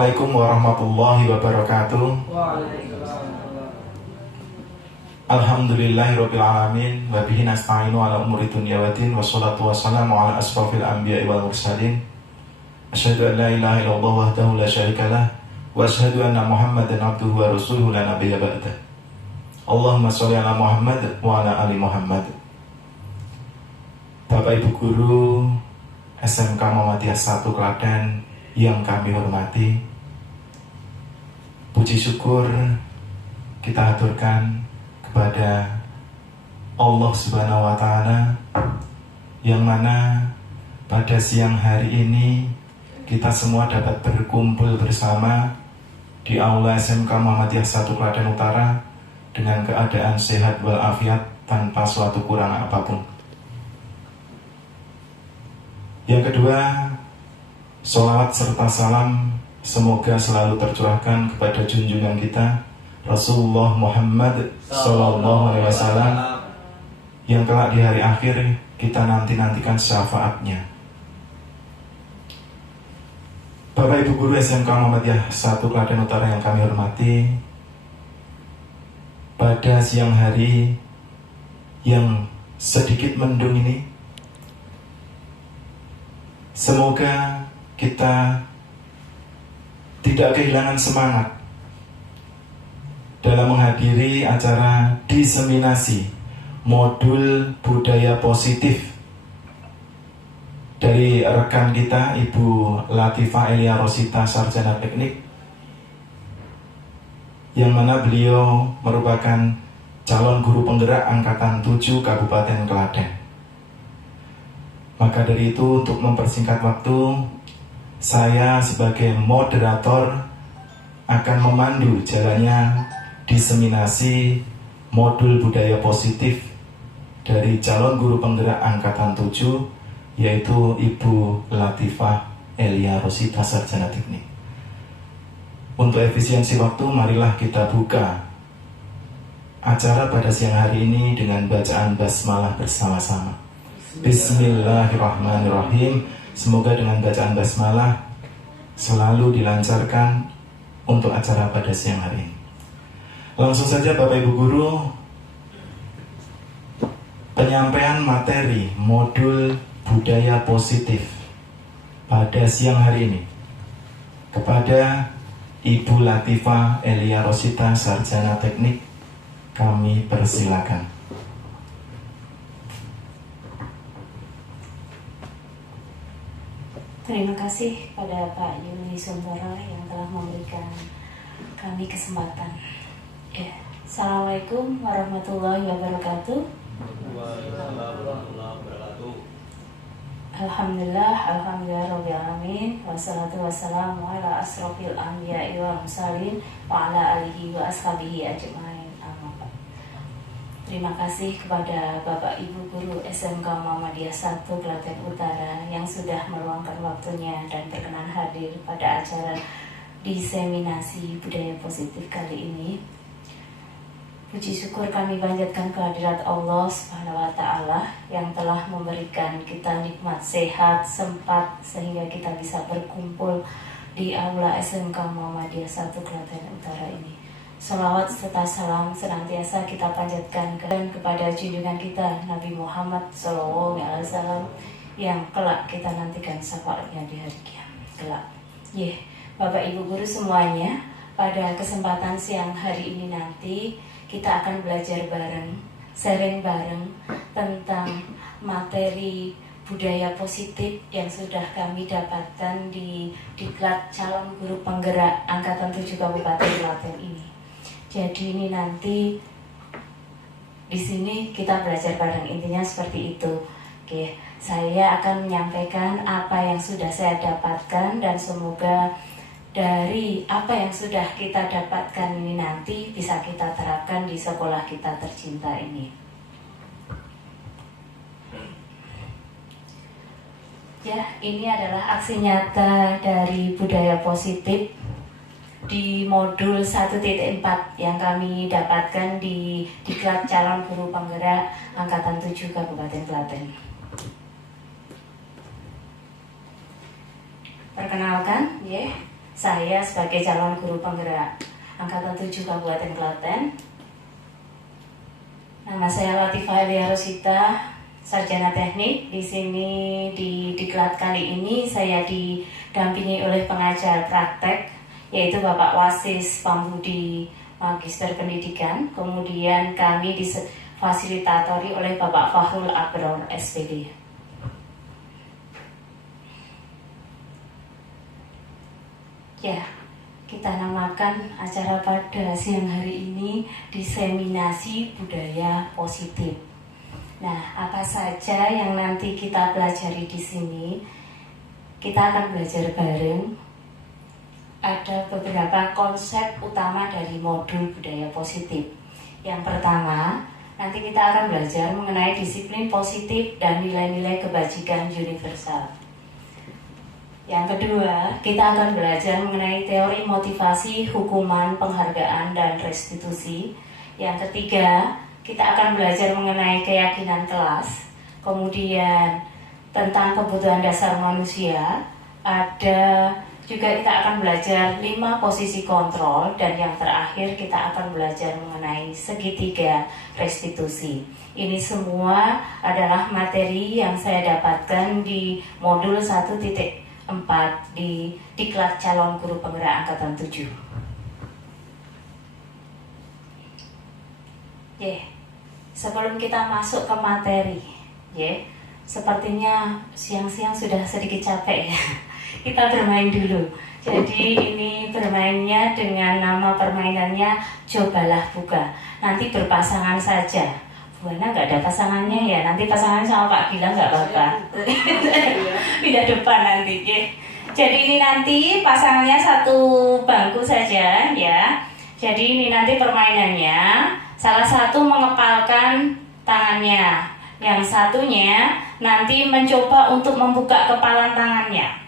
Assalamualaikum warahmatullahi wabarakatuh. Alhamdulillahirabbil alamin wa bihi nasta'inu ala umuri dunya waddin wassalatu wassalamu ala asrofil anbiya'i wal mursalin. Asyhadu an la ilaha illallah wahdahu la syarikalah wa asyhadu anna Muhammadan abduhu wa rasuluhu la nabiyya ba'dah. Allahumma sholli ala Muhammad wa ala ali Muhammad. Bapak Ibu guru SMK Muhammadiyah 1 Klaten yang kami hormati, puji syukur kita haturkan kepada Allah Subhanahu wa Ta'ala, yang mana pada siang hari ini kita semua dapat berkumpul bersama di aula SMK Muhammadiyah 1 Klaten Utara dengan keadaan sehat walafiat tanpa suatu kurang apapun. Yang kedua, sholawat serta salam semoga selalu tercurahkan kepada junjungan kita Rasulullah Muhammad Sallallahu Alaihi Wasallam, yang kelak di hari akhir kita nantikan syafaatnya. Bapak Ibu guru SMK Muhammadiyah 1 Klaten Utara yang kami hormati, pada siang hari yang sedikit mendung ini, semoga kita tidak kehilangan semangat dalam menghadiri acara diseminasi modul budaya positif dari rekan kita Ibu Latifah Elia Rosita, Sarjana Teknik, yang mana beliau merupakan calon guru penggerak Angkatan 7 Kabupaten Klaten. Maka dari itu, untuk mempersingkat waktu, saya sebagai moderator akan memandu jalannya diseminasi modul budaya positif dari calon guru penggerak Angkatan 7, yaitu Ibu Latifah Elia Rosita, Sarjana Teknik. Untuk efisiensi waktu, marilah kita buka acara pada siang hari ini dengan bacaan basmalah bersama-sama. Bismillahirrahmanirrahim. Semoga dengan bacaan basmalah selalu dilancarkan untuk acara pada siang hari ini. Langsung saja Bapak Ibu guru, penyampaian materi modul budaya positif pada siang hari ini kepada Ibu Latifah Elia Rosita, Sarjana Teknik, kami persilakan. Terima kasih pada Pak Yuli Suntoro yang telah memberikan kami kesempatan. Assalamualaikum warahmatullahi wabarakatuh. Alhamdulillah rabbil alamin, wassalatu wassalamu ala asrofil anbiya'i wal mursalin wa ala alihi wa ashabihi ajmain. Terima kasih kepada Bapak Ibu Guru SMK Muhammadiyah 1 Klaten Utara yang sudah meluangkan waktunya dan berkenan hadir pada acara diseminasi budaya positif kali ini. Puji syukur kami panjatkan kehadirat Allah Subhanahu wa Ta'ala yang telah memberikan kita nikmat sehat, sempat sehingga kita bisa berkumpul di aula SMK Muhammadiyah 1 Klaten Utara ini. Salawat serta salam senantiasa kita panjatkan kepada junjungan kita Nabi Muhammad SAW yang kelak kita nantikan syafaatnya di hari kiamat kelak. Bapak Ibu guru semuanya, pada kesempatan siang hari ini nanti kita akan belajar bareng, sharing bareng tentang materi budaya positif yang sudah kami dapatkan di Diklat Calon Guru Penggerak Angkatan 7 Kabupaten Klaten ini. Jadi ini nanti di sini kita belajar bareng, intinya seperti itu. Saya akan menyampaikan apa yang sudah saya dapatkan dan semoga dari apa yang sudah kita dapatkan ini nanti bisa kita terapkan di sekolah kita tercinta ini. Ini adalah aksi nyata dari budaya positif di modul 1.4 yang kami dapatkan di Diklat Calon Guru Penggerak Angkatan 7 Kabupaten Klaten. Perkenalkan, saya sebagai calon guru penggerak Angkatan 7 Kabupaten Klaten. Nama saya Latifah Elia Rosita, sarjana teknik. Di sini di Diklat kali ini saya didampingi oleh pengajar praktek, yaitu Bapak Wasis Pambudi Magister Pendidikan. Kemudian kami difasilitatori oleh Bapak Fahrul Abror SPD. Ya, kita namakan acara pada siang hari ini diseminasi budaya positif. Nah, apa saja yang nanti kita pelajari di sini? Kita akan belajar bareng. Ada beberapa konsep utama dari modul budaya positif. Yang pertama, nanti kita akan belajar mengenai disiplin positif dan nilai-nilai kebajikan universal. Yang kedua, kita akan belajar mengenai teori motivasi, hukuman, penghargaan, dan restitusi. Yang ketiga, kita akan belajar mengenai keyakinan kelas. Kemudian tentang kebutuhan dasar manusia. Ada juga kita akan belajar 5 posisi kontrol. Dan yang terakhir kita akan belajar mengenai segitiga restitusi. Ini semua adalah materi yang saya dapatkan di modul 1.4 di Diklat Calon Guru Penggerak Angkatan 7. Sebelum kita masuk ke materi, sepertinya siang-siang sudah sedikit capek ya. Kita bermain dulu. Jadi ini bermainnya dengan nama permainannya Cobalah Buka. Nanti berpasangan saja. Buana nggak ada pasangannya ya, nanti pasangannya sama Pak Gilang nggak apa-apa. Pindah depan nanti ya. Jadi ini nanti pasangannya satu bangku saja ya. Jadi ini nanti permainannya, salah satu mengepalkan tangannya, yang satunya nanti mencoba untuk membuka kepalan tangannya.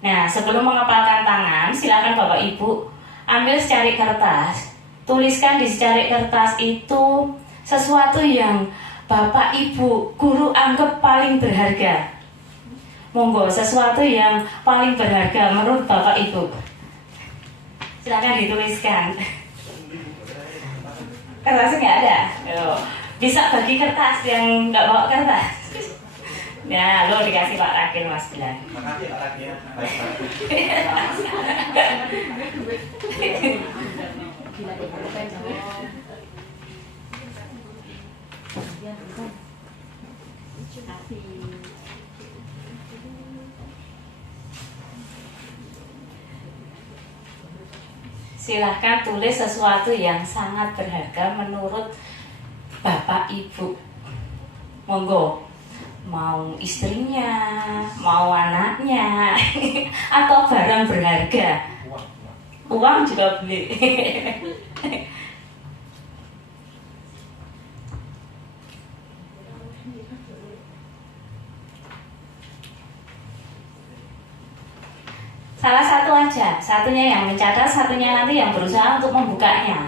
Nah, sebelum mengepalkan tangan, silakan Bapak Ibu ambil secari kertas, tuliskan di secari kertas itu sesuatu yang Bapak Ibu guru anggap paling berharga. Monggo, sesuatu yang paling berharga menurut Bapak Ibu. Silakan dituliskan. Kertasnya nggak ada? Bisa bagi kertas yang nggak bawa kertas. Ya, lo dikasih Pak Rakil Mas Bilang. Makasih Pak Rakil. Baik, silahkan tulis sesuatu yang sangat berharga menurut Bapak Ibu. Monggo, mau istrinya, mau anaknya, atau barang berharga. Uang juga boleh. Salah satu aja, satunya yang mencatat, satunya nanti yang berusaha untuk membukanya.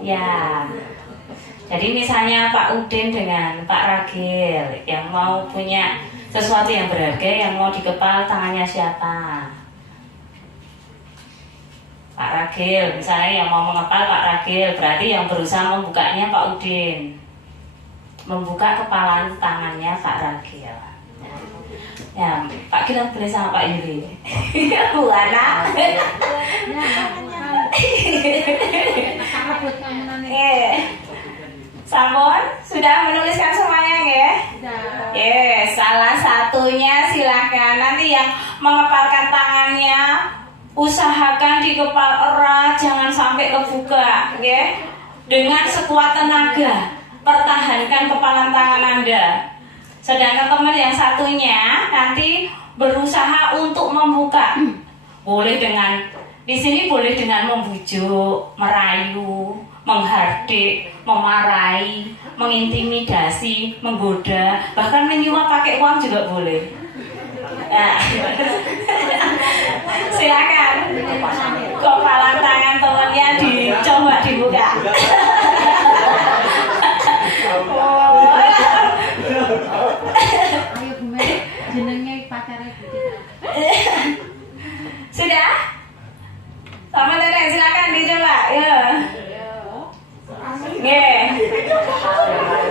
Ya. Jadi misalnya Pak Udin dengan Pak Ragil yang mau punya sesuatu yang berharga, yang mau dikepal tangannya siapa? Pak Ragil, misalnya yang mau mengepal Pak Ragil, berarti yang berusaha membukanya Pak Udin. Membuka kepalan tangannya Pak Ragil. Ya, Pak Gilang boleh sama Pak Yuri. Buana. Sampun sudah menuliskan semuanya ya? Yes, salah satunya silakan. Nanti yang mengepalkan tangannya usahakan dikepal erat, jangan sampai kebuka, ya. Dengan sekuat tenaga, pertahankan kepalan tangan Anda. Sedangkan teman yang satunya nanti berusaha untuk membuka. Boleh dengan, di sini boleh dengan membujuk, merayu, menghardik, memarahi, mengintimidasi, menggoda, bahkan menyuap pakai uang juga boleh. Nah, silakan kepalan tangan temannya dicoba dibuka. Ayo Bu Mer, jenenge pacarnya Bu Tita. Sudah? Nggih.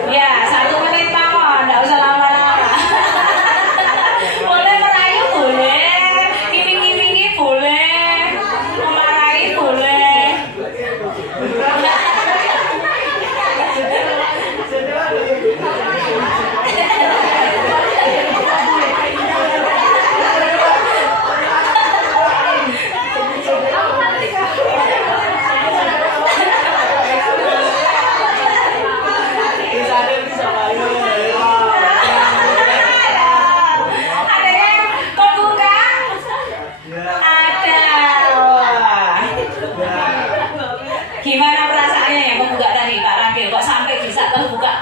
Ya, 1 menit mawon, enggak usah lama-lama. Boleh merayu boleh, iming-imingi boleh, memarahi boleh. Ada yang membuka? Ada. Wah. Gimana perasaannya yang membuka tadi Pak Rakil? Kok sampai bisa terbuka?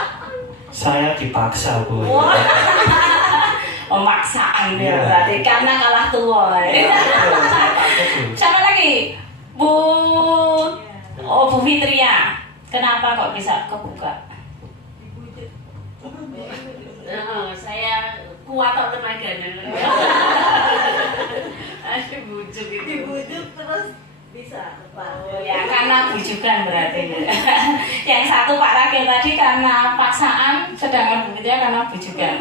Saya dipaksa, Bu. Wah. Pemaksaan dia Iya. berarti karena kalah tua. Siapa lagi? Bu Bu Fitria. Kenapa kok bisa kebuka? Saya kuat atau tenaganya. Ada bujuk itu. Dibujuk terus bisa tepat. Oh ya, karena bujukan berarti. Yang satu Pak Rakil tadi karena paksaan, sedangkan Bu Fitria karena bujukan.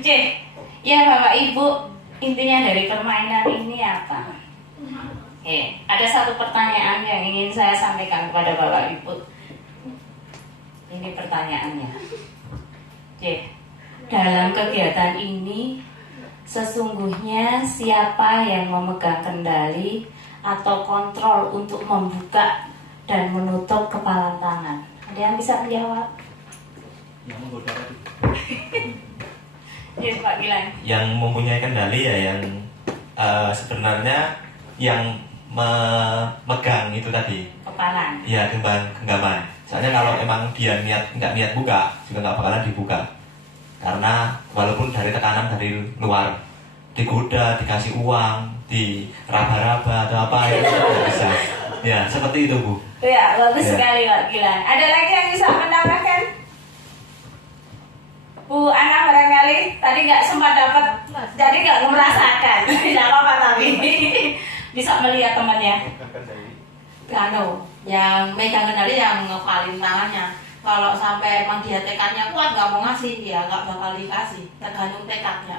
Oke, ya Bapak Ibu, intinya dari permainan ini apa? Ada satu pertanyaan yang ingin saya sampaikan kepada Bapak Ibu. Ini pertanyaannya. Dalam kegiatan ini sesungguhnya siapa yang memegang kendali atau kontrol untuk membuka dan menutup kepalan tangan? Ada yang bisa menjawab? Yang menggoda tadi. Yes, Pak Gilang. Yang mempunyai kendali ya yang sebenarnya yang memegang itu tadi Kepalan. ya genggaman. Soalnya kalau emang dia nggak niat buka juga nggak bakalan dibuka karena walaupun dari tekanan dari luar digoda, dikasih uang, diraba-raba atau apa itu tidak bisa ya seperti itu Bu. Ya, bagus Ya. sekali Pak Gilang. Ada lagi yang bisa menambahkan? Bu Ana barangkali tadi nggak sempat dapat, jadi nggak merasakan. Tidak apa-apa tapi bisa melihat temannya. Anu, yang megang kendali yang ngepalin tangannya. Kalau sampai emang dia tekadnya kuat nggak mau ngasih, ya nggak bakal dikasih. Tergantung tekadnya.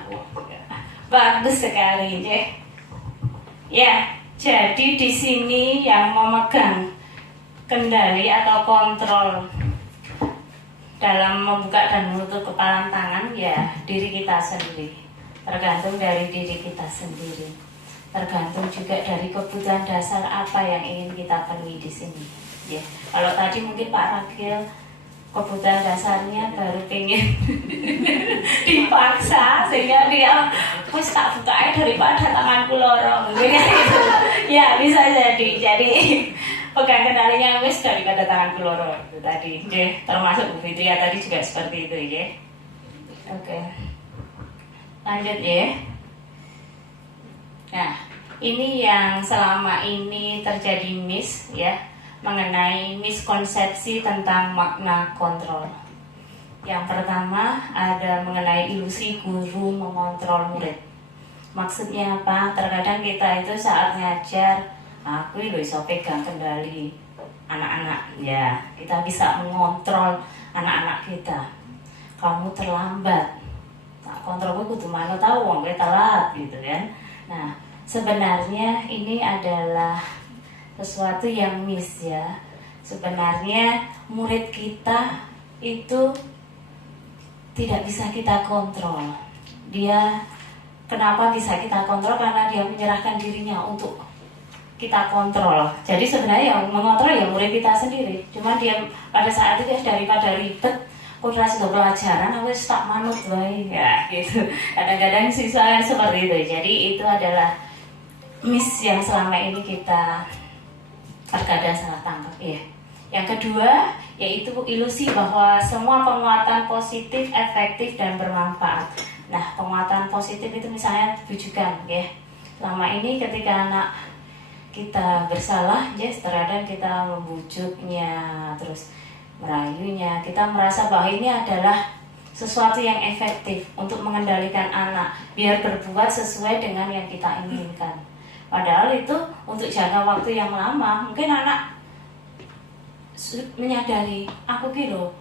Bagus sekali, Cek. Ya, jadi di sini yang memegang kendali atau kontrol dalam membuka dan menutup kepalan tangan ya diri kita sendiri. Tergantung dari diri kita sendiri. Tergantung juga dari kebutuhan dasar apa yang ingin kita penuhi di sini. Ya, kalau tadi mungkin Pak Rakil kebutuhan dasarnya baru pengen dipaksa sehingga dia wis tak buka aja daripada tanganku lorong mungkin gitu. Ya bisa jadi pegang kendalinya wis daripada tanganku lorong itu tadi termasuk Bu Fitria tadi juga seperti itu ya. Oke, lanjut ya. Nah, ini yang selama ini terjadi miss ya, mengenai miskonsepsi tentang makna kontrol. Yang pertama ada mengenai ilusi guru mengontrol murid. Maksudnya apa? Terkadang kita itu saat ngajar, aku itu bisa pegang kendali anak-anak, ya kita bisa mengontrol anak-anak kita. Kamu terlambat, tak kontrol gue kudu mana tahu, wong gue telat gitu kan. Nah, sebenarnya ini adalah sesuatu yang miss ya. Sebenarnya murid kita itu tidak bisa kita kontrol. Dia kenapa bisa kita kontrol? Karena dia menyerahkan dirinya untuk kita kontrol. Jadi sebenarnya yang mengontrol ya murid kita sendiri. Cuma dia pada saat itu daripada ribet, kurang pelajaran, aku tak manut baik ya gitu. Kadang-kadang siswa seperti itu. Jadi itu adalah miss yang selama ini kita terkadang salah tangkap ya. Yang kedua yaitu ilusi bahwa semua penguatan positif, efektif dan bermanfaat. Nah, penguatan positif itu misalnya bujukan ya. Selama ini ketika anak kita bersalah, yes, terkadang kita membujuknya, terus merayunya, kita merasa bahwa ini adalah sesuatu yang efektif untuk mengendalikan anak biar berbuat sesuai dengan yang kita inginkan. Padahal itu untuk jangka waktu yang lama, mungkin anak menyadari aku gitu,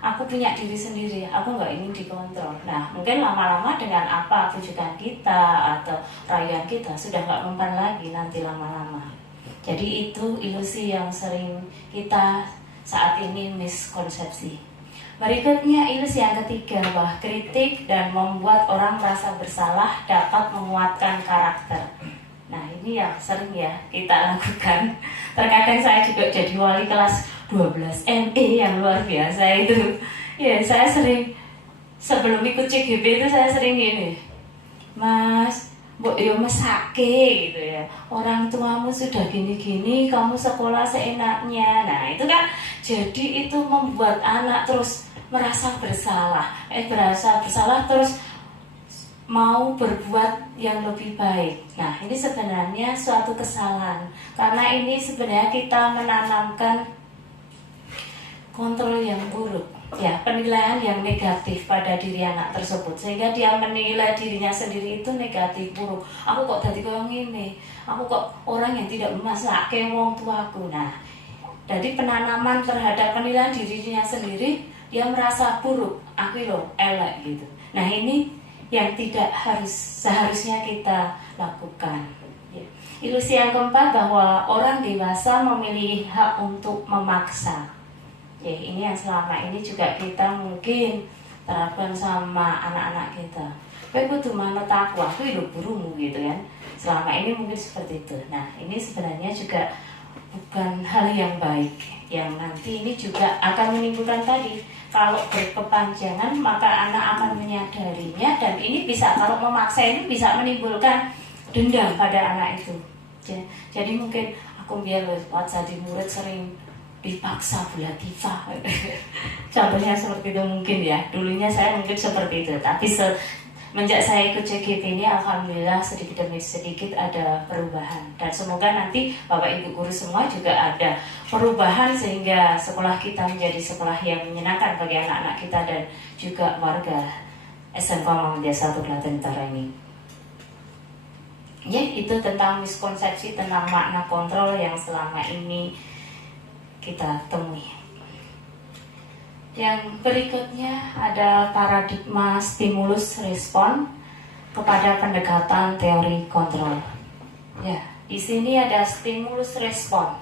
aku punya diri sendiri, aku nggak ingin dikontrol. Nah, mungkin lama-lama dengan apa pujukan kita atau rayuan kita sudah nggak mempan lagi nanti lama-lama. Jadi itu ilusi yang sering kita saat ini miskonsepsi. Berikutnya ilusi yang ketiga, bahwa kritik dan membuat orang merasa bersalah dapat menguatkan karakter. Nah, ini yang sering ya kita lakukan. Terkadang saya juga jadi wali kelas 12 ME yang luar biasa itu. Ya, saya sering sebelum ikut CGP itu saya sering gini, Mas, mbok yo mesake gitu ya. Orang tuamu sudah gini-gini, kamu sekolah seenaknya. Nah, itu kan jadi itu membuat anak terus merasa bersalah. Berasa bersalah terus mau berbuat yang lebih baik. Nah, ini sebenarnya suatu kesalahan. Karena ini sebenarnya kita menanamkan kontrol yang buruk, ya, penilaian yang negatif pada diri anak tersebut, sehingga dia menilai dirinya sendiri itu negatif, buruk. Aku kok tadi kayak gini, aku kok orang yang tidak memasake wong tuaku. Nah, jadi penanaman terhadap penilaian dirinya sendiri, dia merasa buruk, aku loh elek gitu. Nah, ini yang tidak seharusnya kita lakukan. Ya. Ilusi yang keempat, bahwa orang dewasa memiliki hak untuk memaksa. Ya, ini yang selama ini juga kita mungkin terapkan sama anak-anak kita. Kowe kudu manut aku hidup burumu gitu kan. Selama ini mungkin seperti itu. Nah, ini sebenarnya juga bukan hal yang baik. Yang nanti ini juga akan menimbulkan tadi, kalau berkepanjangan maka anak akan menyadarinya, dan ini bisa, kalau memaksa ini bisa menimbulkan dendam pada anak itu. Jadi mungkin aku biar waktu jadi murid sering dipaksa bulat tifa. Contohnya seperti itu mungkin ya. Dulunya saya mungkin seperti itu, tapi semenjak saya ikut CGP ini, alhamdulillah sedikit demi sedikit ada perubahan. Dan semoga nanti Bapak Ibu guru semua juga ada perubahan, sehingga sekolah kita menjadi sekolah yang menyenangkan bagi anak-anak kita dan juga warga SMK Muhammadiyah 1 Klaten Utara ini. Ya, itu tentang miskonsepsi tentang makna kontrol yang selama ini kita temui. Yang berikutnya ada paradigma stimulus respon kepada pendekatan teori kontrol. Ya, di sini ada stimulus respon.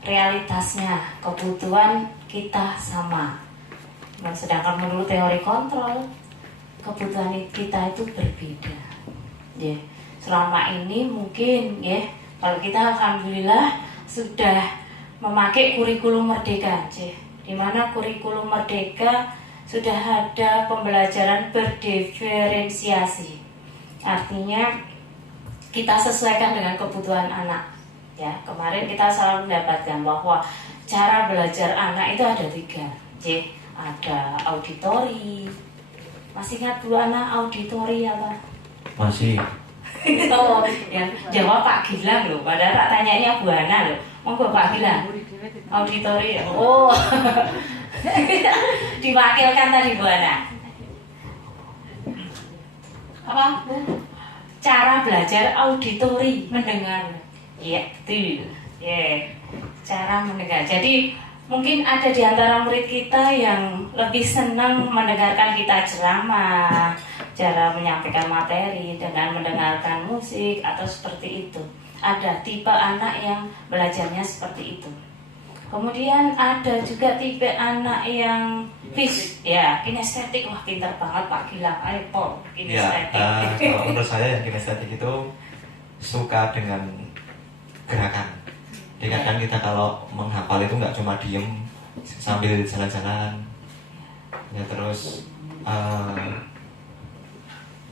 Realitasnya kebutuhan kita sama. Nah, sedangkan menurut teori kontrol, kebutuhan kita itu berbeda. Ya, selama ini mungkin ya, kalau kita alhamdulillah sudah memakai kurikulum merdeka, di mana kurikulum merdeka sudah ada pembelajaran berdiferensiasi. Artinya kita sesuaikan dengan kebutuhan anak. Ya, kemarin kita selalu mendapatkan bahwa cara belajar anak itu ada 3. Ada auditori. Masih ingat Bu Ana auditori apa? Masih. Oh, ya, jawab Pak Gilang loh. Padahal tak tanyanya Bu Ana loh. Monggo Pak Gilang. Auditori. Oh. Diwakilkan tadi Bu Ana. Apa, Bu? Cara belajar auditori, mendengar. Iya, betul. Ya, cara mendengar. Jadi mungkin ada di antara murid kita yang lebih senang mendengarkan kita ceramah, cara menyampaikan materi dengan mendengarkan musik atau seperti itu. Ada tipe anak yang belajarnya seperti itu. Kemudian ada juga tipe anak yang kinestetik. Wah, pintar banget Pak Gilang. Ayo Pol, kinestetik. Ya, kalau menurut saya yang kinestetik itu suka dengan gerakan. Jadi kadang kita kalau menghafal itu nggak cuma diem sambil jalan-jalan. Ya terus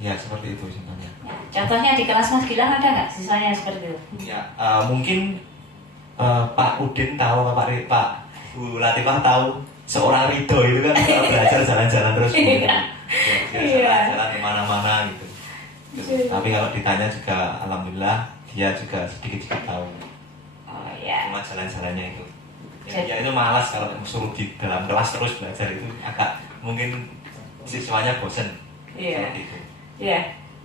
ya seperti itu sebenarnya. Contohnya di kelas Mas Gilang ada nggak siswanya seperti itu? Ya mungkin Pak Udin tahu, Pak Bu Latifah tahu seorang Ridho itu kan belajar jalan-jalan terus. Jalan-jalan kemana-mana gitu. Tapi kalau ditanya juga alhamdulillah dia juga sedikit tahu. Oh ya. Cuma jalan-jalannya itu. Ya itu malas kalau suruh di dalam kelas terus belajar, itu agak mungkin siswanya bosen. Iya. Gitu. Ya,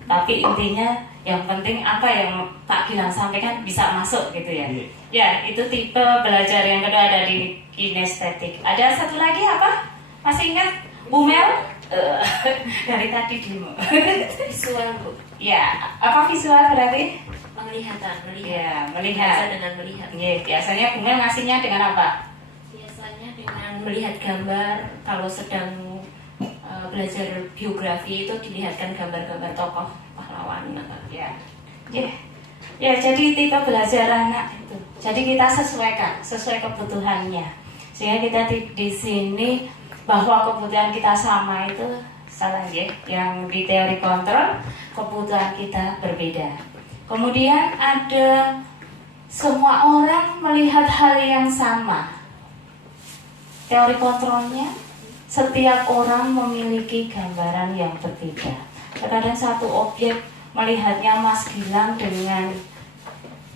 tapi intinya Yang penting apa yang Pak Gilang sampaikan bisa masuk gitu ya. Iya. Ya, itu tipe belajar yang kedua ada di kinestetik. Ada satu lagi apa? Masih ingat Bu Mel? Dari tadi dulu. Visual, Bu. Ya, apa visual berarti? Penglihatan, melihat. Ya, Baca melihat. dengan melihat. Ya, biasanya Bu Mel ngasihnya dengan apa? Biasanya dengan melihat gambar. Kalau sedang belajar biografi itu dilihatkan gambar-gambar tokoh pahlawan. Ya, ya, ya. Jadi tipe belajar anak itu. Jadi kita sesuai kebutuhannya. Sehingga kita di sini bahwa kebutuhan kita sama itu salah ya. Yang di teori kontrol kebutuhan kita berbeda. Kemudian ada semua orang melihat hal yang sama. Teori kontrolnya setiap orang memiliki gambaran yang berbeda. Terkadang satu objek melihatnya Mas Gilang dengan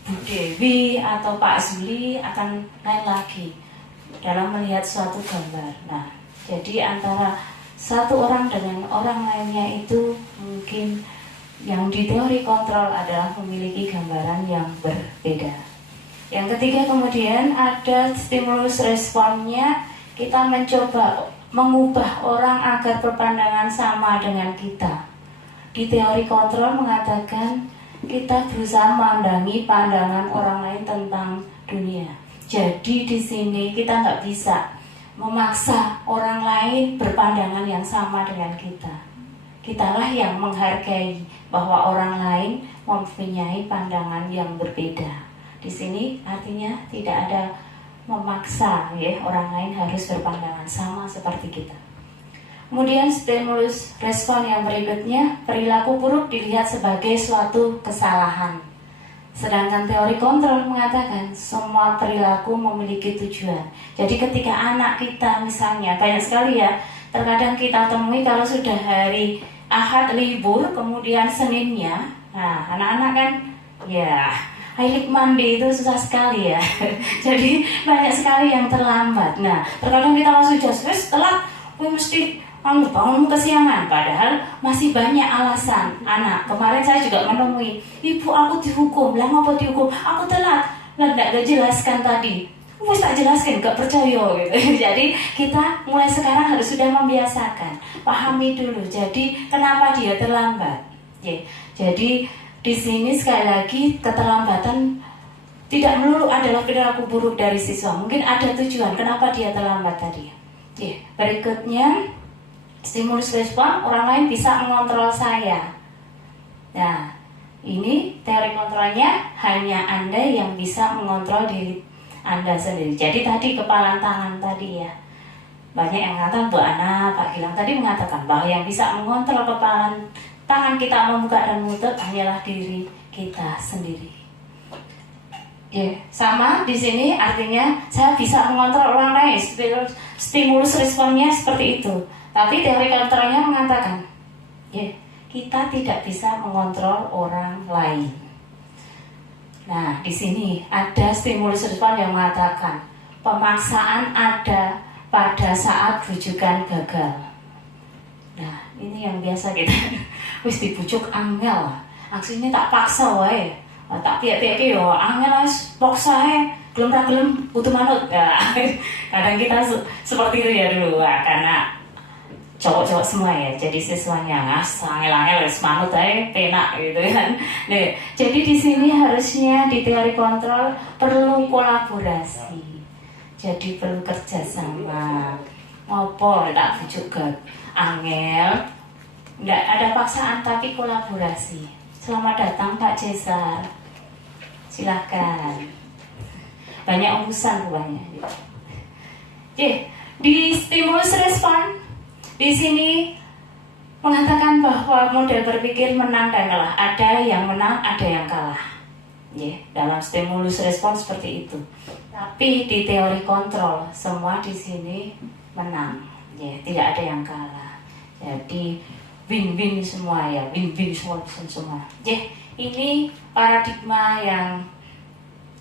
Bu Dewi atau Pak Zuli akan lain lagi dalam melihat suatu gambar. Nah, jadi antara satu orang dengan orang lainnya itu mungkin yang di teori kontrol adalah memiliki gambaran yang berbeda. Yang ketiga kemudian ada stimulus responnya. Kita mencoba mengubah orang agar berpandangan sama dengan kita. Di teori kontrol mengatakan kita berusaha memandangi pandangan orang lain tentang dunia. Jadi di sini kita nggak bisa memaksa orang lain berpandangan yang sama dengan kita. Kitalah yang menghargai bahwa orang lain mempunyai pandangan yang berbeda. Di sini artinya tidak ada memaksa ya orang lain harus berpandangan sama seperti kita. Kemudian stimulus respon yang berikutnya, perilaku buruk dilihat sebagai suatu kesalahan. Sedangkan teori kontrol mengatakan semua perilaku memiliki tujuan. Jadi ketika anak kita misalnya, banyak sekali ya, terkadang kita temui kalau sudah hari Ahad libur, kemudian Seninnya, nah anak-anak kan ya Hilik mandi itu susah sekali ya. Jadi banyak sekali yang terlambat. Nah, terkadang kita langsung just telat, mesti bangun kesiangan. Padahal masih banyak alasan. Anak, kemarin saya juga menemui, ibu aku dihukum. Lah ngapa dihukum? Aku telat. Lah gak jelaskan tadi. Wes tak jelaskan, gak percaya gitu. Jadi kita mulai sekarang harus sudah membiasakan. Pahami dulu. Jadi kenapa dia terlambat? Ya. Jadi di sini sekali lagi keterlambatan tidak melulu adalah perilaku buruk dari siswa. Mungkin ada tujuan kenapa dia terlambat tadi. Ya, berikutnya stimulus respon, orang lain bisa mengontrol saya. Nah, ini teori kontrolnya hanya Anda yang bisa mengontrol diri Anda sendiri. Jadi tadi kepalan tangan tadi ya. Banyak yang mengatakan Bu Ana, Pak Gilang tadi mengatakan bahwa yang bisa mengontrol kepalan tangan kita membuka dan menutup hanyalah diri kita sendiri. Ya, sama di sini artinya saya bisa mengontrol orang lain. Stimulus responnya seperti itu. Tapi teori kontrolnya mengatakan, ya, kita tidak bisa mengontrol orang lain. Nah, di sini ada stimulus respon yang mengatakan pemaksaan ada pada saat bujukan gagal. Nah, ini yang biasa kita wis dibujuk angel. Aksine tak paksa wae. Tak piye-piye yo angel wis paksa ae. Gelem ra gelem butuh manut. Ya, kadang kita seperti itu ya dulu. Wah, karena cowok-cowok semua ya. Jadi siswanya angel-angel wis manut ae penak gitu kan. Nah, jadi di sini harusnya di teori kontrol perlu kolaborasi. Jadi perlu kerjasama. Ngopo tak bujuk angel, nggak ada paksaan tapi kolaborasi. Selamat datang Pak Cesar, silahkan. Banyak urusan rupanya. Di stimulus respon di sini mengatakan bahwa model berpikir menang dan kalah. Ada yang menang, ada yang kalah. Dalam stimulus respon seperti itu. Tapi di teori kontrol semua di sini menang. Tidak ada yang kalah. Jadi win-win semua ya, win-win semua. Ini paradigma yang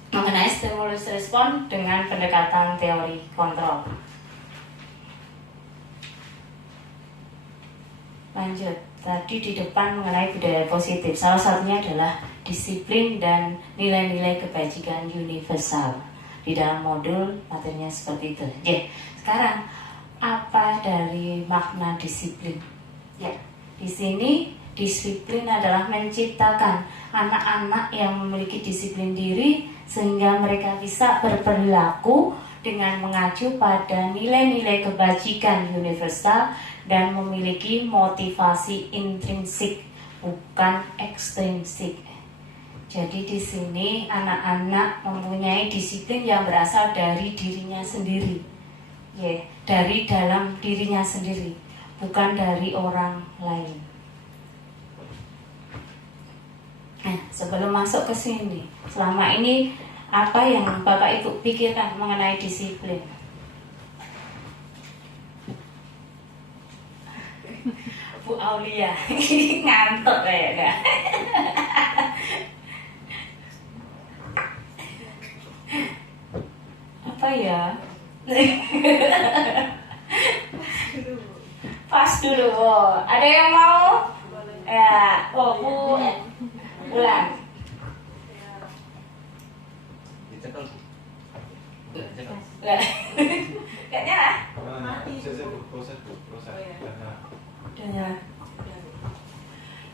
mengenai stimulus respon dengan pendekatan teori kontrol. Lanjut. tadi di depan mengenai budaya positif. Salah satunya adalah disiplin dan nilai-nilai kebajikan universal. Di dalam modul materinya seperti itu. Sekarang apa dari makna disiplin? Ya, di sini disiplin adalah menciptakan anak-anak yang memiliki disiplin diri sehingga mereka bisa berperilaku dengan mengacu pada nilai-nilai kebajikan universal dan memiliki motivasi intrinsik bukan ekstrinsik. Jadi di sini anak-anak mempunyai disiplin yang berasal dari dirinya sendiri. Dari dalam dirinya sendiri, bukan dari orang lain. Nah, sebelum masuk ke sini, selama ini apa yang Bapak Ibu pikirkan mengenai disiplin? Bu Aulia ngantuk kayaknya. Apa ya? Pas dulu. Ada yang mau? Ya, Bu Ulan. Gak nyala.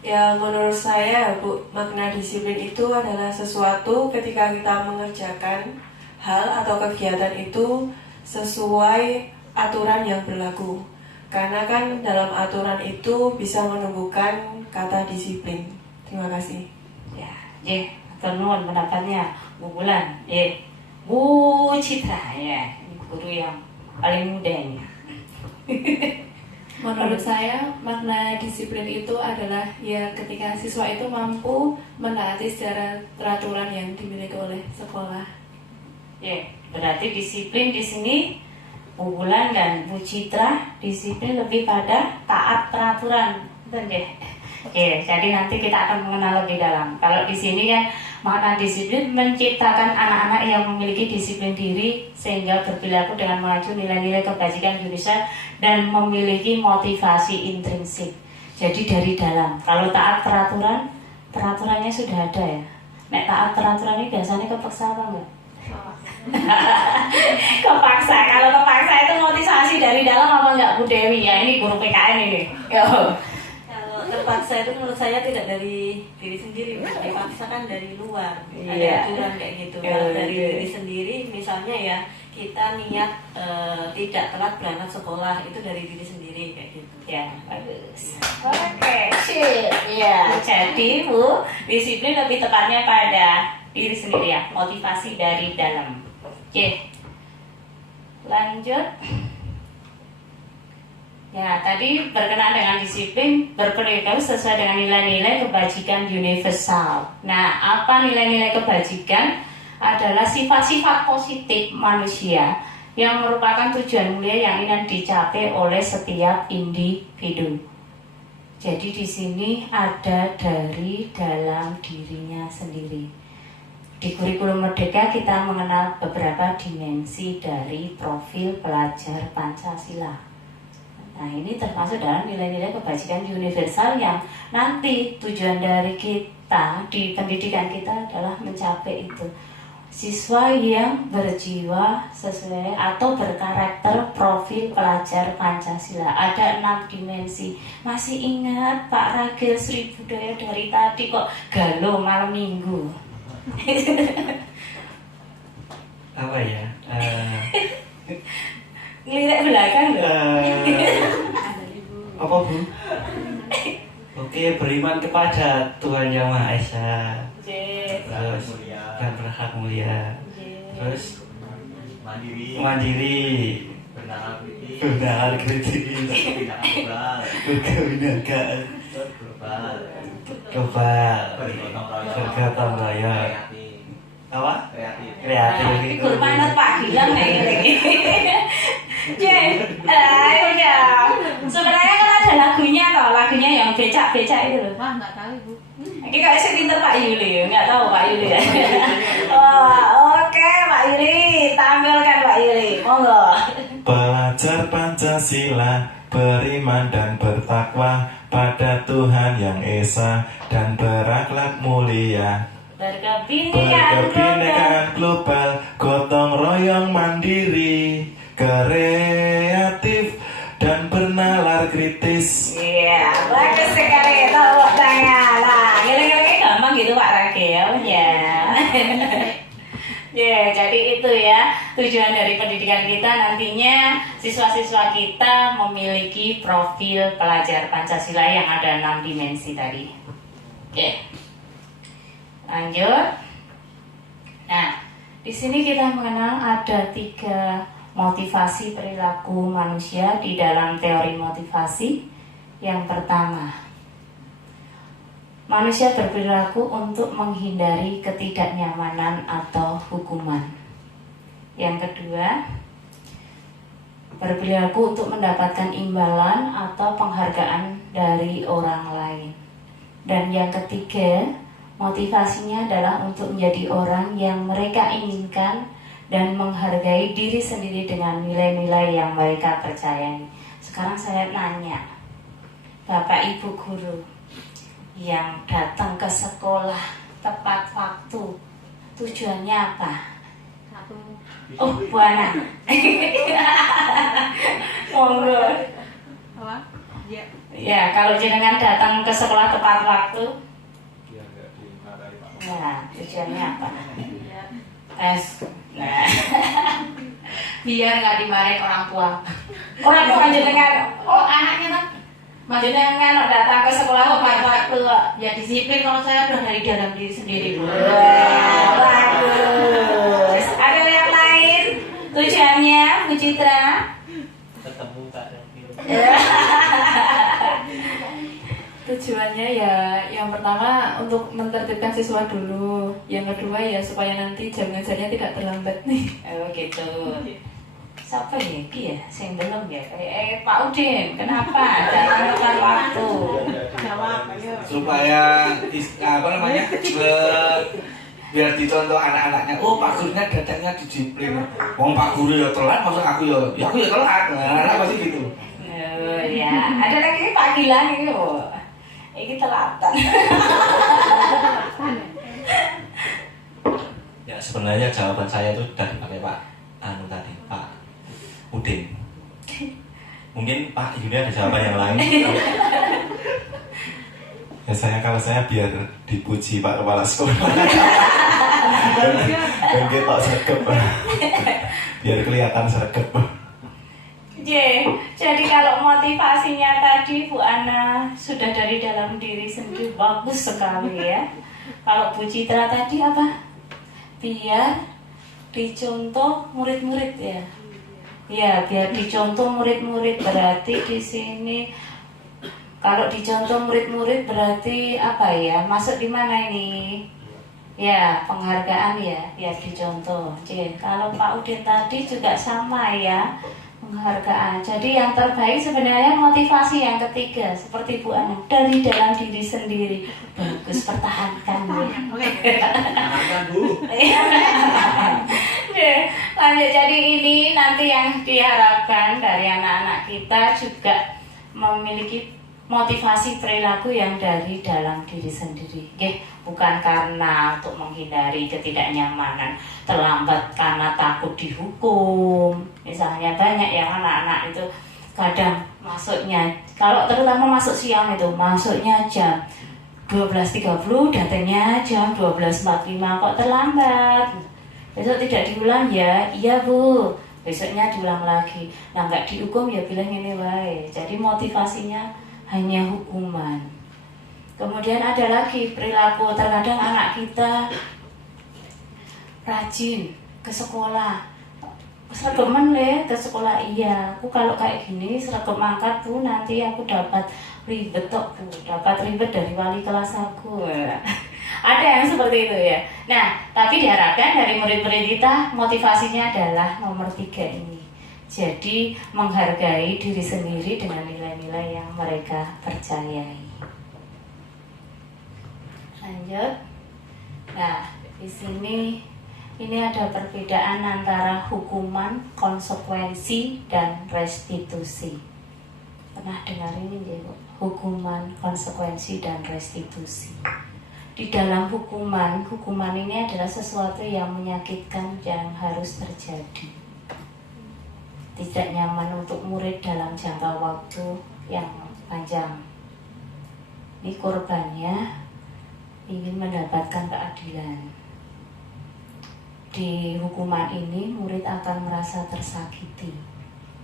Ya, menurut saya, Bu, makna disiplin itu adalah sesuatu ketika kita mengerjakan hal atau kegiatan itu sesuai aturan yang berlaku. Karena kan dalam aturan itu bisa menumbuhkan kata disiplin. Terima kasih. Ya, tenun pendapatnya Bu Bulan, Bu Citra ya, ini guru yang paling muda ini. Menurut saya, makna disiplin itu adalah ya ketika siswa itu mampu menaati secara peraturan yang dimiliki oleh sekolah. Ya, berarti disiplin di sini Bu Bulan dan Bu Citra disiplin lebih pada taat peraturan, betul deh. Jadi nanti kita akan mengenal lebih dalam. Kalau di sini kan makna disiplin menciptakan anak-anak yang memiliki disiplin diri sehingga berperilaku dengan mengacu nilai-nilai kebajikan universal dan memiliki motivasi intrinsik. Jadi dari dalam. Kalau taat peraturan, peraturannya sudah ada ya. Nek taat peraturan ini biasanya kepaksa apa enggak? Kepaksa. Kalau kepaksa itu motivasi dari dalam apa enggak, Bu Dewi? Ya ini guru PKN ini. Yo. Terpaksa itu menurut saya tidak dari diri sendiri, dipaksakan dari luar. Ada Iya. aturan kayak gitu. Iya, Kalau dari iya. diri sendiri, misalnya ya kita niat tidak telat berangkat sekolah, itu dari diri sendiri kayak gitu. Ya, bagus. Oke, sip. Ya, jadi Bu, disiplin lebih tepatnya pada diri sendiri ya, motivasi dari dalam. Oke. Lanjut. Ya, tadi berkenaan dengan disiplin berperilaku sesuai dengan nilai-nilai kebajikan universal. Nah, apa nilai-nilai kebajikan? Adalah sifat-sifat positif manusia yang merupakan tujuan mulia yang ingin dicapai oleh setiap individu. Jadi di sini ada dari dalam dirinya sendiri. Di kurikulum Merdeka kita mengenal beberapa dimensi dari profil pelajar Pancasila. Nah, ini termasuk dalam nilai-nilai kebajikan universal yang nanti tujuan dari kita di pendidikan kita adalah mencapai itu. Siswa yang berjiwa sesuai atau berkarakter profil pelajar Pancasila. Ada 6 dimensi. Masih ingat Pak Ragil Sri Budaya dari tadi kok galau malam minggu? Apa ya? Ngelirik belakang loh. Apa Bu? Oke, beriman kepada Tuhan Yang Maha Esa. Terus dan berhak mulia. Terus mandiri, benar kritis, kebinakaan, global, bergotong royong. Apa? Kreatif. Ini guru manut Pak Gilang kayak gini. Ayo ya. Sebenarnya kan ada lagunya loh, lagunya yang becak-becak itu loh. Wah, nggak tahu Bu. Ini kayak saya pinter Pak Yuli, nggak tahu Pak Yuli ya. Oh, oke Pak Yuli, tampilkan Pak Yuli, monggo. Pelajar Pancasila beriman dan bertakwa pada Tuhan yang esa dan berakhlak mulia. Berkebinekaan global, gotong royong mandiri, kreatif dan bernalar kritis. Iya, bagus sekali. Tepuk tangan. Nah, gini-gini gampang gitu Pak Ragil ya. Ya, jadi itu ya tujuan dari pendidikan kita, nantinya siswa-siswa kita memiliki profil pelajar Pancasila yang ada 6 dimensi tadi. Oke. Lanjut. Nah, di sini kita mengenal ada 3 motivasi perilaku manusia di dalam teori motivasi. Yang pertama, manusia berperilaku untuk menghindari ketidaknyamanan atau hukuman. Yang kedua, berperilaku untuk mendapatkan imbalan atau penghargaan dari orang lain. Dan yang ketiga, motivasinya adalah untuk menjadi orang yang mereka inginkan dan menghargai diri sendiri dengan nilai-nilai yang mereka percayai. Sekarang saya nanya, Bapak Ibu guru yang datang ke sekolah tepat waktu, tujuannya apa? Oh, Bu Ana. Monggo. Ya, kalau jenengan datang ke sekolah tepat waktu, nah, tujuannya apa? Tes. Nah, Biar nggak dimarahin orang tua. orang tua jenengan, anaknya kan? Maksudnya kan datang ke sekolah tepat waktu. Ya disiplin, kalau saya udah dari dalam diri sendiri. Wah, bagus. Ada yang lain? Tujuannya, Bu Citra? Ketemu Kak David. Tujuannya ya yang pertama untuk mentertibkan siswa dulu, yang kedua ya supaya nanti jam ngajarnya tidak terlambat nih. Oh gitu. Siapa ya? Iki ya? Sing belum ya? Pak Udin, kenapa? Datang tepat waktu. Supaya biar dicontoh anak-anaknya. Oh, Pak gurunya datangnya disiplin. Wong Pak guru ya telat, maksud aku ya telat. Nah, anak pasti gitu. Oh ya, ada lagi Pak Gilang ini loh. Ini telatan. Ya sebenarnya jawaban saya itu sudah dipakai Pak tadi, Pak Udin. Mungkin Pak Yuni ada jawaban yang lain. Ya kalau saya biar dipuji Pak Kepala Sekolah. dan kita sergap. Biar kelihatan sergap. Jadi kalau motivasinya tadi Bu Ana sudah dari dalam diri sendiri, bagus sekali ya. Kalau Bu Citra tadi apa? Biar dicontoh murid-murid ya. Ya, biar dicontoh murid-murid, berarti di sini kalau dicontoh murid-murid berarti apa ya? Masuk di mana ini? Ya, penghargaan ya, biar dicontoh. Kalau Pak Udin tadi juga sama ya. Penghargaan. Jadi yang terbaik sebenarnya motivasi yang ketiga, seperti Bu Ana, dari dalam diri sendiri. Bagus, pertahankan ya. Oke. Lanjut, jadi ini nanti yang diharapkan dari anak-anak kita juga memiliki motivasi perilaku yang dari dalam diri sendiri. Bukan karena untuk menghindari ketidaknyamanan, terlambat karena takut dihukum. Misalnya banyak yang anak-anak itu kadang masuknya, kalau terutama masuk siang itu, masuknya jam 12.30, datangnya jam 12.45, kok terlambat. Besok tidak diulang ya, iya Bu, besoknya diulang lagi. Nah nggak dihukum ya bilang ini wae. Jadi motivasinya hanya hukuman. Kemudian ada lagi perilaku, terkadang anak kita rajin ke sekolah, seragaman ke sekolah. Iya, aku kalau kayak gini seragam mangkat tuh nanti aku dapat ribet tok Bu, dapat ribet dari wali kelas aku. Ada yang seperti itu ya. Nah, tapi diharapkan dari murid-murid kita motivasinya adalah nomor 3 ini. Jadi menghargai diri sendiri dengan nilai-nilai yang mereka percayai. Lanjut. Nah, di sini ini ada perbedaan antara hukuman, konsekuensi, dan restitusi. pernah dengar ini ya, Bu? Hukuman, konsekuensi, dan restitusi. Di dalam hukuman ini adalah sesuatu yang menyakitkan yang harus terjadi. Tidak nyaman untuk murid dalam jangka waktu yang panjang. Ini korbannya ingin mendapatkan keadilan. Di hukuman ini murid akan merasa tersakiti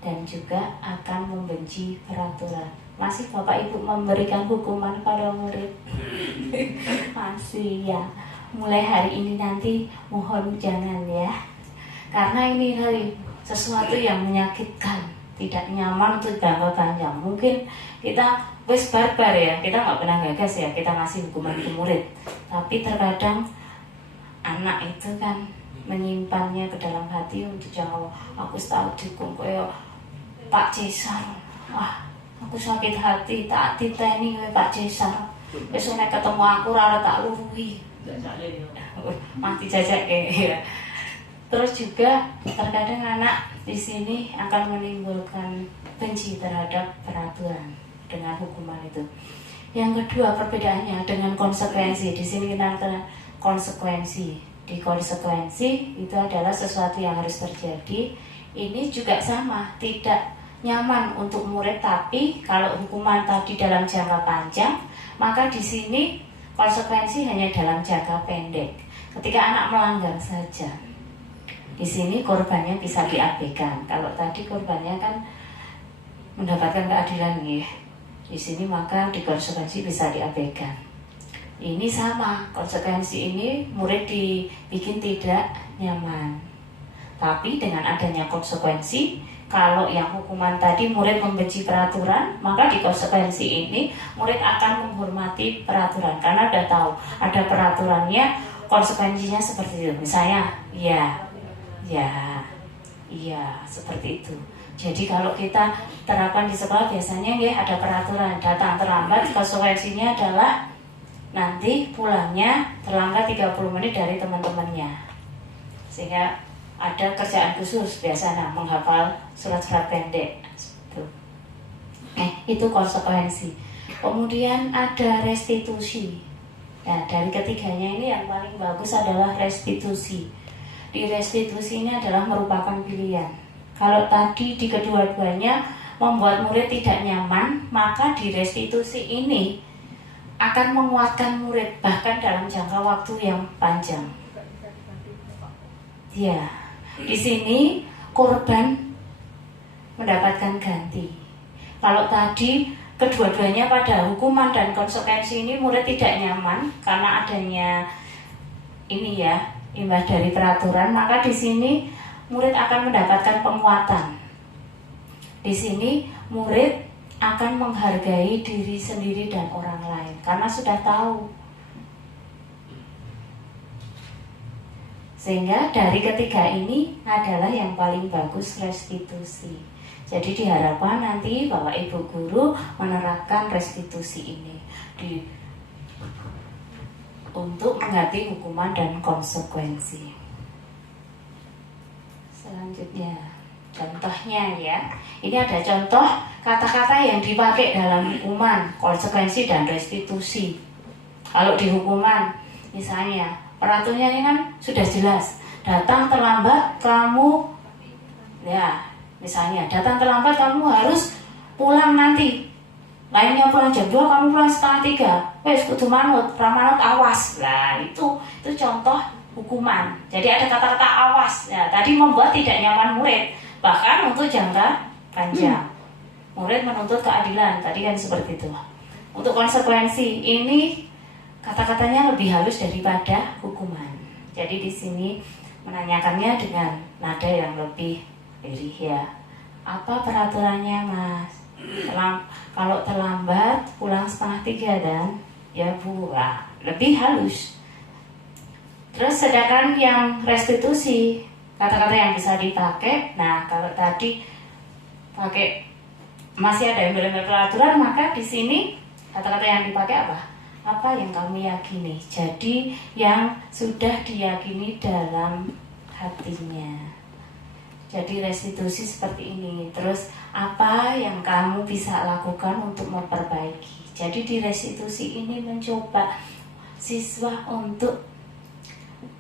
dan juga akan membenci peraturan. Masih Bapak Ibu memberikan hukuman pada murid? Masih ya. Mulai hari ini nanti mohon jangan ya. Karena ini sesuatu yang menyakitkan, tidak nyaman untuk jangka panjang. Mungkin kita wis barbar ya, kita nggak pernah gagas ya, kita ngasih hukuman ke murid. Tapi terkadang anak itu kan menyimpannya ke dalam hati untuk jangan, aku tahu dihukum koyo Pak Cesar, wah aku sakit hati, tak titeni kowe Pak Cesar. Wis nek ketemu aku ora tak luruhi. Mati jajak ya. Terus juga terkadang anak di sini akan menimbulkan benci terhadap peraturan dengan hukuman itu. Yang kedua perbedaannya dengan konsekuensi. Di sini kita kenal konsekuensi. Di konsekuensi itu adalah sesuatu yang harus terjadi. Ini juga sama, tidak nyaman untuk murid, tapi kalau hukuman tadi dalam jangka panjang, maka di sini konsekuensi hanya dalam jangka pendek. Ketika anak melanggar saja, di sini korbannya bisa diabaikan. Kalau tadi korbannya kan mendapatkan keadilan ya, di sini maka di konsekuensi bisa diabaikan. Ini sama, konsekuensi ini murid dibikin tidak nyaman. Tapi dengan adanya konsekuensi, kalau yang hukuman tadi murid membenci peraturan, maka di konsekuensi ini murid akan menghormati peraturan karena udah tahu ada peraturannya, konsekuensinya seperti itu. Misalnya, iya, seperti itu. Jadi kalau kita terapkan di sekolah biasanya ya ada peraturan, datang terlambat, konsekuensinya adalah nanti pulangnya terlambat 30 menit dari teman-temannya. Sehingga ada kerjaan khusus biasanya menghafal surat-surat pendek. Itu konsekuensi. Kemudian ada restitusi. Nah, dari ketiganya ini yang paling bagus adalah restitusi. Di restitusi ini adalah merupakan pilihan. Kalau tadi di kedua-duanya membuat murid tidak nyaman, maka di restitusi ini akan menguatkan murid bahkan dalam jangka waktu yang panjang. Ya, di sini korban mendapatkan ganti. Kalau tadi kedua-duanya pada hukuman dan konsekuensi ini murid tidak nyaman karena adanya ini ya, imbas dari peraturan, maka di sini murid akan mendapatkan penguatan. Di sini murid akan menghargai diri sendiri dan orang lain karena sudah tahu. Sehingga dari ketiga ini adalah yang paling bagus restitusi. Jadi diharapkan nanti Bapak Ibu Guru menerapkan restitusi ini untuk mengganti hukuman dan konsekuensi. Selanjutnya, contohnya ya. Ini ada contoh kata-kata yang dipakai dalam hukuman, konsekuensi dan restitusi. Kalau di hukuman, misalnya peraturannya ini kan sudah jelas. Datang terlambat kamu, ya misalnya datang terlambat kamu harus pulang nanti. Lainnya pulang jam 2, kamu pulang setengah 3. Wes kudu manut, pramanut awas. Nah itu contoh hukuman. Jadi ada kata-kata awas. Ya, tadi membuat tidak nyaman murid. Bahkan untuk jangka panjang. Murid menuntut keadilan. Tadi kan seperti itu. Untuk konsekuensi ini kata-katanya lebih halus daripada hukuman. Jadi di sini menanyakannya dengan nada yang lebih lirih ya. Apa peraturannya Mas? Kalau terlambat pulang setengah 3 dan ya Bu, lebih halus. Terus sedangkan yang restitusi, kata-kata yang bisa dipakai. Nah kalau tadi pakai masih ada embel-embel peraturan, maka di sini kata-kata yang dipakai apa? Apa yang kami yakini. Jadi yang sudah diyakini dalam hatinya. Jadi restitusi seperti ini. Terus apa yang kamu bisa lakukan untuk memperbaiki. Jadi di restitusi ini mencoba siswa untuk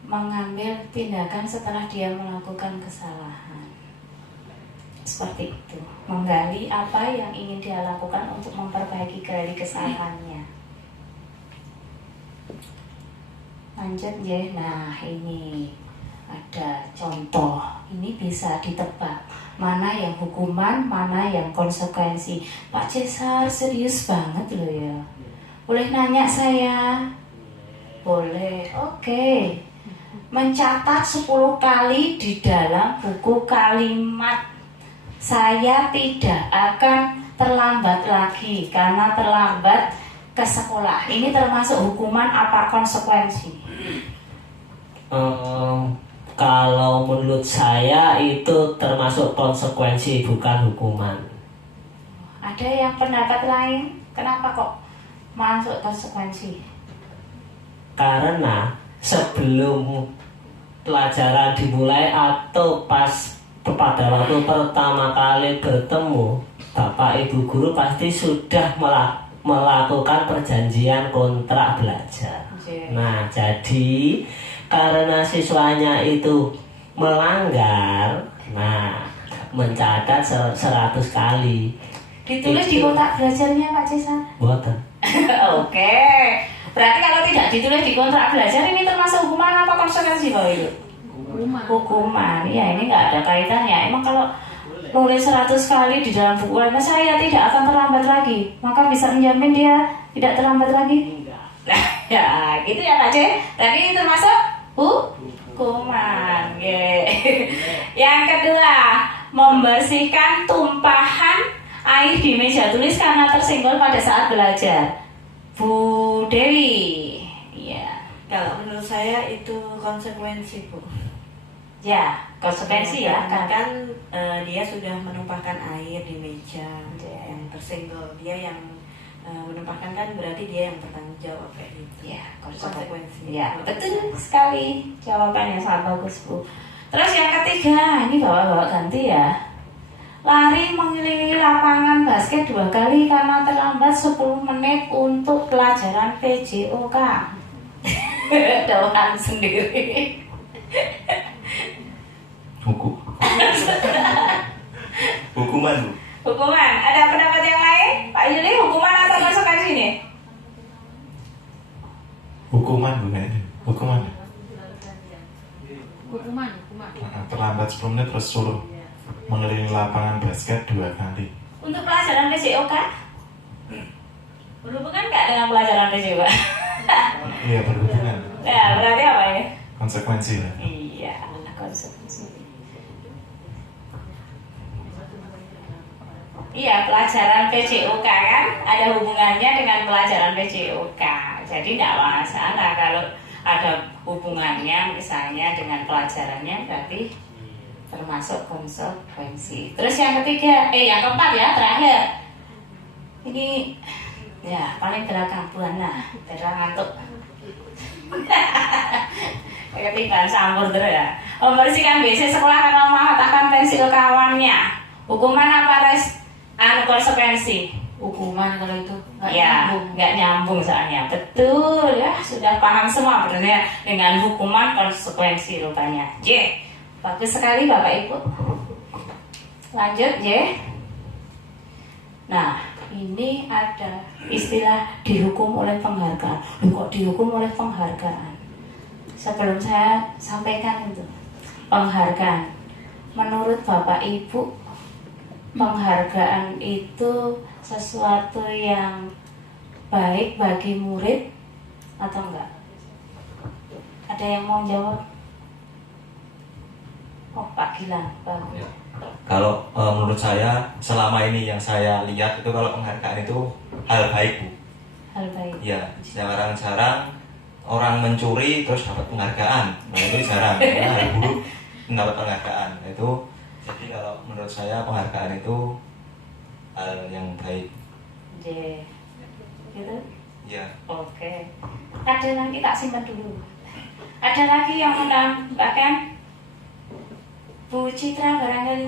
mengambil tindakan setelah dia melakukan kesalahan. Seperti itu. Menggali apa yang ingin dia lakukan untuk memperbaiki dari kesalahannya. Lanjut ya. Nah, ini ada contoh. Ini bisa ditebak mana yang hukuman, mana yang konsekuensi. Pak Cesar serius banget loh ya. Boleh nanya saya? Boleh. Oke. Mencatat 10 kali di dalam buku kalimat saya tidak akan terlambat lagi karena terlambat ke sekolah. Ini termasuk hukuman apa konsekuensi? Kalau menurut saya itu termasuk konsekuensi, bukan hukuman. Ada yang pendapat lain? Kenapa kok masuk konsekuensi? Karena sebelum pelajaran dimulai atau pas pada waktu pertama kali bertemu, Bapak Ibu guru pasti sudah melakukan perjanjian kontrak belajar. Nah, jadi karena siswanya itu melanggar, nah mencatat 100 kali. Ditulis di kontrak belajarnya Pak Cesar? Boten. Oke. Berarti kalau tidak ditulis di kontrak belajar ini termasuk hukuman apa konsekuensi Pak Ibu? Hukuman. Ya, ini nggak ada kaitannya. Emang kalau nulis 100 kali di dalam buku saya tidak akan terlambat lagi, maka bisa menjamin dia tidak terlambat lagi? Nah, ya gitu ya Pak C. Tadi termasuk hukuman. Yang kedua, membersihkan tumpahan air di meja tulis karena tersenggol pada saat belajar. Bu Dewi. Iya. Kalau menurut saya itu konsekuensi, Bu. Ya, konsekuensi ya. Kan dia sudah menumpahkan air di meja yang tersenggol. Dia yang menumpahkan, kan berarti dia yang bertanggung jawab kayak gitu. Ya, konsekuensi. Ya, betul sekali. Jawabannya sangat bagus, Bu. Terus yang ketiga, ini bawa ganti ya. Lari mengelilingi lapangan basket 2 kali karena terlambat 10 menit untuk pelajaran PJOK. Doang sendiri. Hukuman, Bu. Hukuman. Ada pendapat yang lain? Pak Yuli, hukuman atau konsekuensi ini? Hukuman, Bu. Hukuman. Hukuman. Terlambat 10 menit terus suruh mengelilingi lapangan basket 2 kali. Untuk pelajaran PJOK? Berhubungan nggak dengan pelajaran PJOK? Iya, berhubungan. Ya, berarti apa ya? Konsekuensi lah. Iya, konsekuensi. Iya, pelajaran PJOK kan ada hubungannya dengan pelajaran PJOK. Jadi tidak masalah kalau ada hubungannya misalnya dengan pelajarannya, berarti termasuk konsekuensi. Terus yang ketiga, yang keempat ya, terakhir. Ini ya paling belakang Buana, terang ngantuk. Ketinggalan campur terus ya. Membersihkan WC sekolah karena mematahkan pensil kawannya. Hukuman apa konsekuensi? Hukuman kalau itu nggak nyambung soalnya. Betul ya, sudah paham semua sebenarnya dengan hukuman konsekuensi rupanya. J. Bagus sekali Bapak Ibu. Lanjut J. Nah, ini ada istilah dihukum oleh penghargaan. Kok dihukum oleh penghargaan? Sebelum saya sampaikan itu penghargaan, menurut Bapak Ibu, penghargaan itu sesuatu yang baik bagi murid atau enggak? Ada yang mau jawab? Oh, Pak Gilang, bagus. Kalau menurut saya selama ini yang saya lihat itu kalau penghargaan itu hal baik, Bu. Hal baik. Ya, jarang-jarang orang mencuri terus dapat penghargaan. Nah, itu jarang. Karena hal buruk mendapat penghargaan. Itu jadi kalau menurut saya penghargaan itu hal yang baik. Gitu? Ya. Oke. Ada lagi, tak simpan dulu. Ada lagi yang menambahkan? Bu Citra barangkali.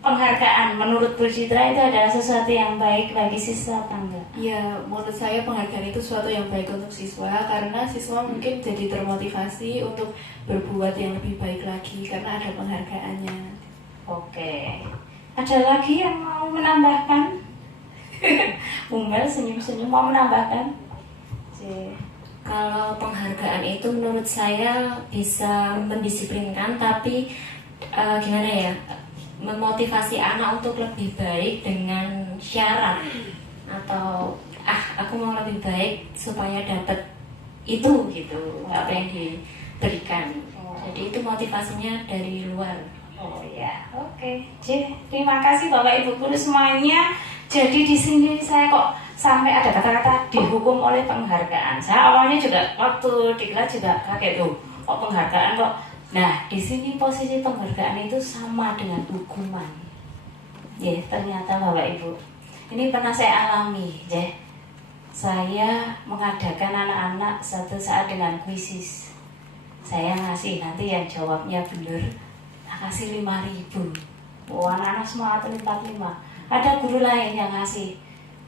Penghargaan menurut Bu Citra itu adalah sesuatu yang baik bagi siswa apa enggak? Ya, menurut saya penghargaan itu sesuatu yang baik untuk siswa karena siswa mungkin jadi termotivasi untuk berbuat yang lebih baik lagi karena ada penghargaannya. Oke. Ada lagi yang mau menambahkan? Umbel senyum-senyum mau menambahkan? Kalau penghargaan itu menurut saya bisa mendisiplinkan, tapi gimana ya, memotivasi anak untuk lebih baik dengan syarat atau aku mau lebih baik supaya dapat itu gitu apa yang diberikan. Jadi itu motivasinya dari luar. Oh ya, oke. Terima kasih Bapak Ibu guru semuanya. Jadi di sini saya kok sampai ada kata-kata dihukum oleh penghargaan. Saya awalnya juga waktu di kelas juga kaget tuh, kok penghargaan kok. Nah, di sini posisi penghargaan itu sama dengan hukuman. Ya, ternyata Bapak Ibu. Ini pernah saya alami, ya. Saya mengadakan anak-anak satu saat dengan kuisis. Saya ngasih, nanti yang jawabnya benar, tak kasih 5.000. Oh, anak-anak semua atau 45. Ada guru lain yang ngasih,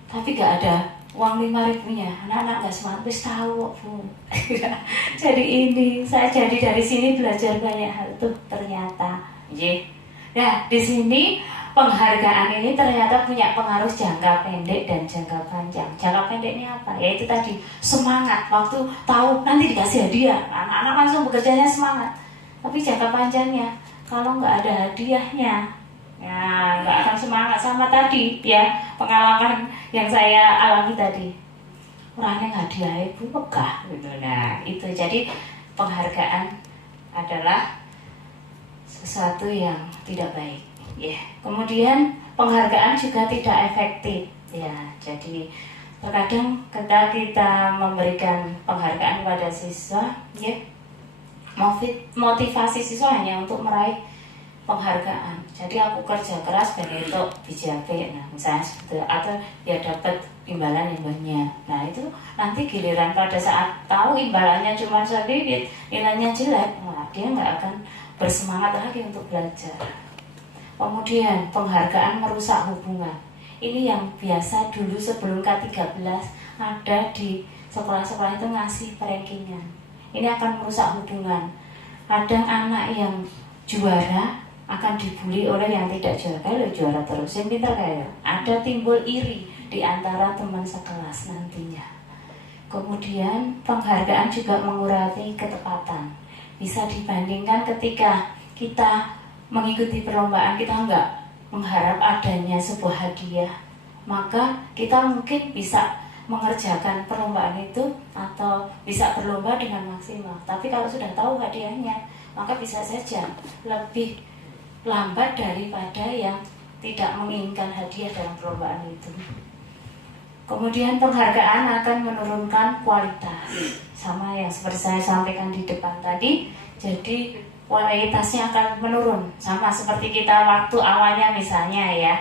tapi gak ada uang 5.000-nya. Anak-anak gak semangat, wis tahu Bu. Jadi ini, saya jadi dari sini belajar banyak hal tuh ternyata. Nah, di sini penghargaan ini ternyata punya pengaruh jangka pendek dan jangka panjang. Jangka pendeknya apa? Yaitu tadi semangat. Waktu tahu nanti dikasih hadiah, anak-anak langsung bekerjanya semangat. Tapi jangka panjangnya, kalau nggak ada hadiahnya, ya nggak akan semangat. Sama tadi ya pengalaman yang saya alami tadi, orangnya hadiah ibu megah gitu. Nah itu jadi penghargaan adalah sesuatu yang tidak baik. Ya, kemudian penghargaan juga tidak efektif. Ya, jadi terkadang ketika kita memberikan penghargaan kepada siswa, ya, motivasi siswa hanya untuk meraih penghargaan. Jadi aku kerja keras bentuk BJP, nah misalnya seperti itu, atau dia dapat imbalan yang banyak. Nah itu nanti giliran pada saat tahu imbalannya cuma sedikit, nilainya jelek, nah dia nggak akan bersemangat lagi untuk belajar. Kemudian penghargaan merusak hubungan. Ini yang biasa dulu sebelum K13 ada di sekolah-sekolah itu ngasih rankingan. Ini akan merusak hubungan. Kadang anak yang juara akan dibully oleh yang tidak juara. Kalau juara terus, yang pintar kayak ada timbul iri di antara teman sekelas nantinya. Kemudian penghargaan juga mengurangi ketepatan. Bisa dibandingkan ketika kita mengikuti perlombaan, kita enggak mengharap adanya sebuah hadiah, maka kita mungkin bisa mengerjakan perlombaan itu atau bisa berlomba dengan maksimal. Tapi kalau sudah tahu hadiahnya, maka bisa saja lebih lambat daripada yang tidak menginginkan hadiah dalam perlombaan itu. Kemudian penghargaan akan menurunkan kualitas, sama yang seperti saya sampaikan di depan tadi. Jadi kualitasnya akan menurun, sama seperti kita waktu awalnya misalnya ya,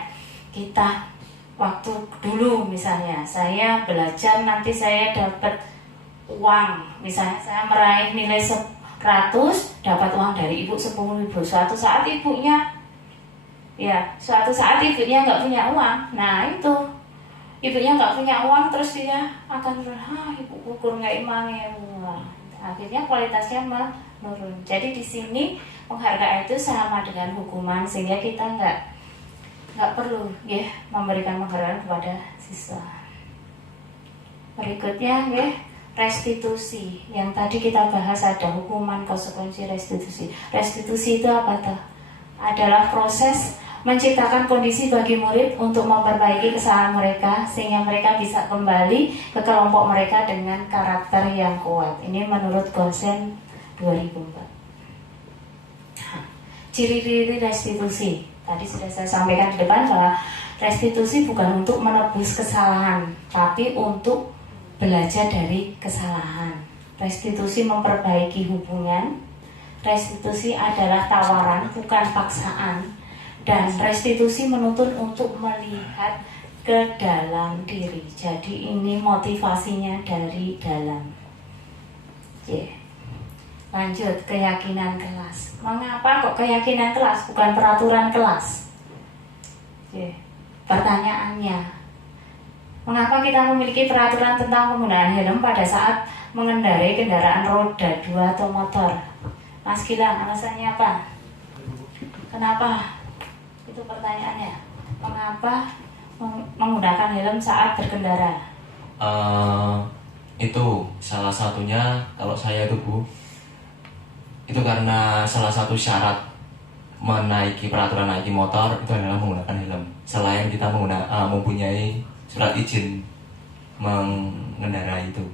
kita waktu dulu misalnya saya belajar nanti saya dapat uang, misalnya saya meraih nilai 100 dapat uang dari ibu 10.000. Suatu saat ibunya nggak punya uang, nah itu ibunya nggak punya uang, terus dia akan ibu ukur nggak imange, akhirnya kualitasnya menurun. Jadi di sini penghargaan itu sama dengan hukuman, sehingga kita nggak perlu ya memberikan penghargaan kepada siswa. Berikutnya ya, restitusi. Yang tadi kita bahas ada hukuman, konsekuensi, restitusi. Restitusi itu apa tuh? Adalah proses menciptakan kondisi bagi murid untuk memperbaiki kesalahan mereka sehingga mereka bisa kembali ke kelompok mereka dengan karakter yang kuat. Ini menurut Gosen 2004. Ciri-ciri restitusi. Tadi sudah saya sampaikan di depan bahwa restitusi bukan untuk menebus kesalahan, tapi untuk belajar dari kesalahan. Restitusi memperbaiki hubungan. Restitusi adalah tawaran, bukan paksaan. Dan restitusi menuntut untuk melihat ke dalam diri. Jadi ini motivasinya dari dalam. Lanjut, keyakinan kelas. Mengapa kok keyakinan kelas, bukan peraturan kelas? Pertanyaannya, mengapa kita memiliki peraturan tentang penggunaan helm pada saat mengendarai kendaraan roda 2 atau motor? Mas Gilang, alasannya apa? Kenapa? Itu pertanyaannya. Mengapa menggunakan helm saat berkendara? Itu salah satunya, kalau saya itu Bu, itu karena salah satu syarat menaiki peraturan naiki motor itu adalah menggunakan helm. Selain kita mempunyai surat izin mengendarai itu,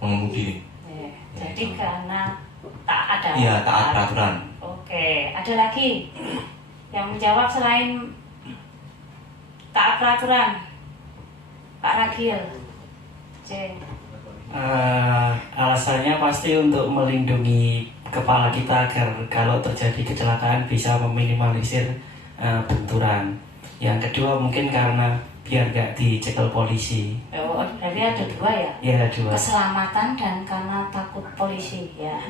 mengemudi. Jadi karena tak ada. Iya, taat peraturan. Oke, ada lagi yang menjawab selain taat peraturan? Pak Ragil. Alasannya pasti untuk melindungi kepala kita agar kalau terjadi kecelakaan bisa meminimalisir benturan. Yang kedua mungkin karena biar gak dicekel polisi. Oh, berarti ada dua ya? Iya, dua. Keselamatan dan karena takut polisi ya.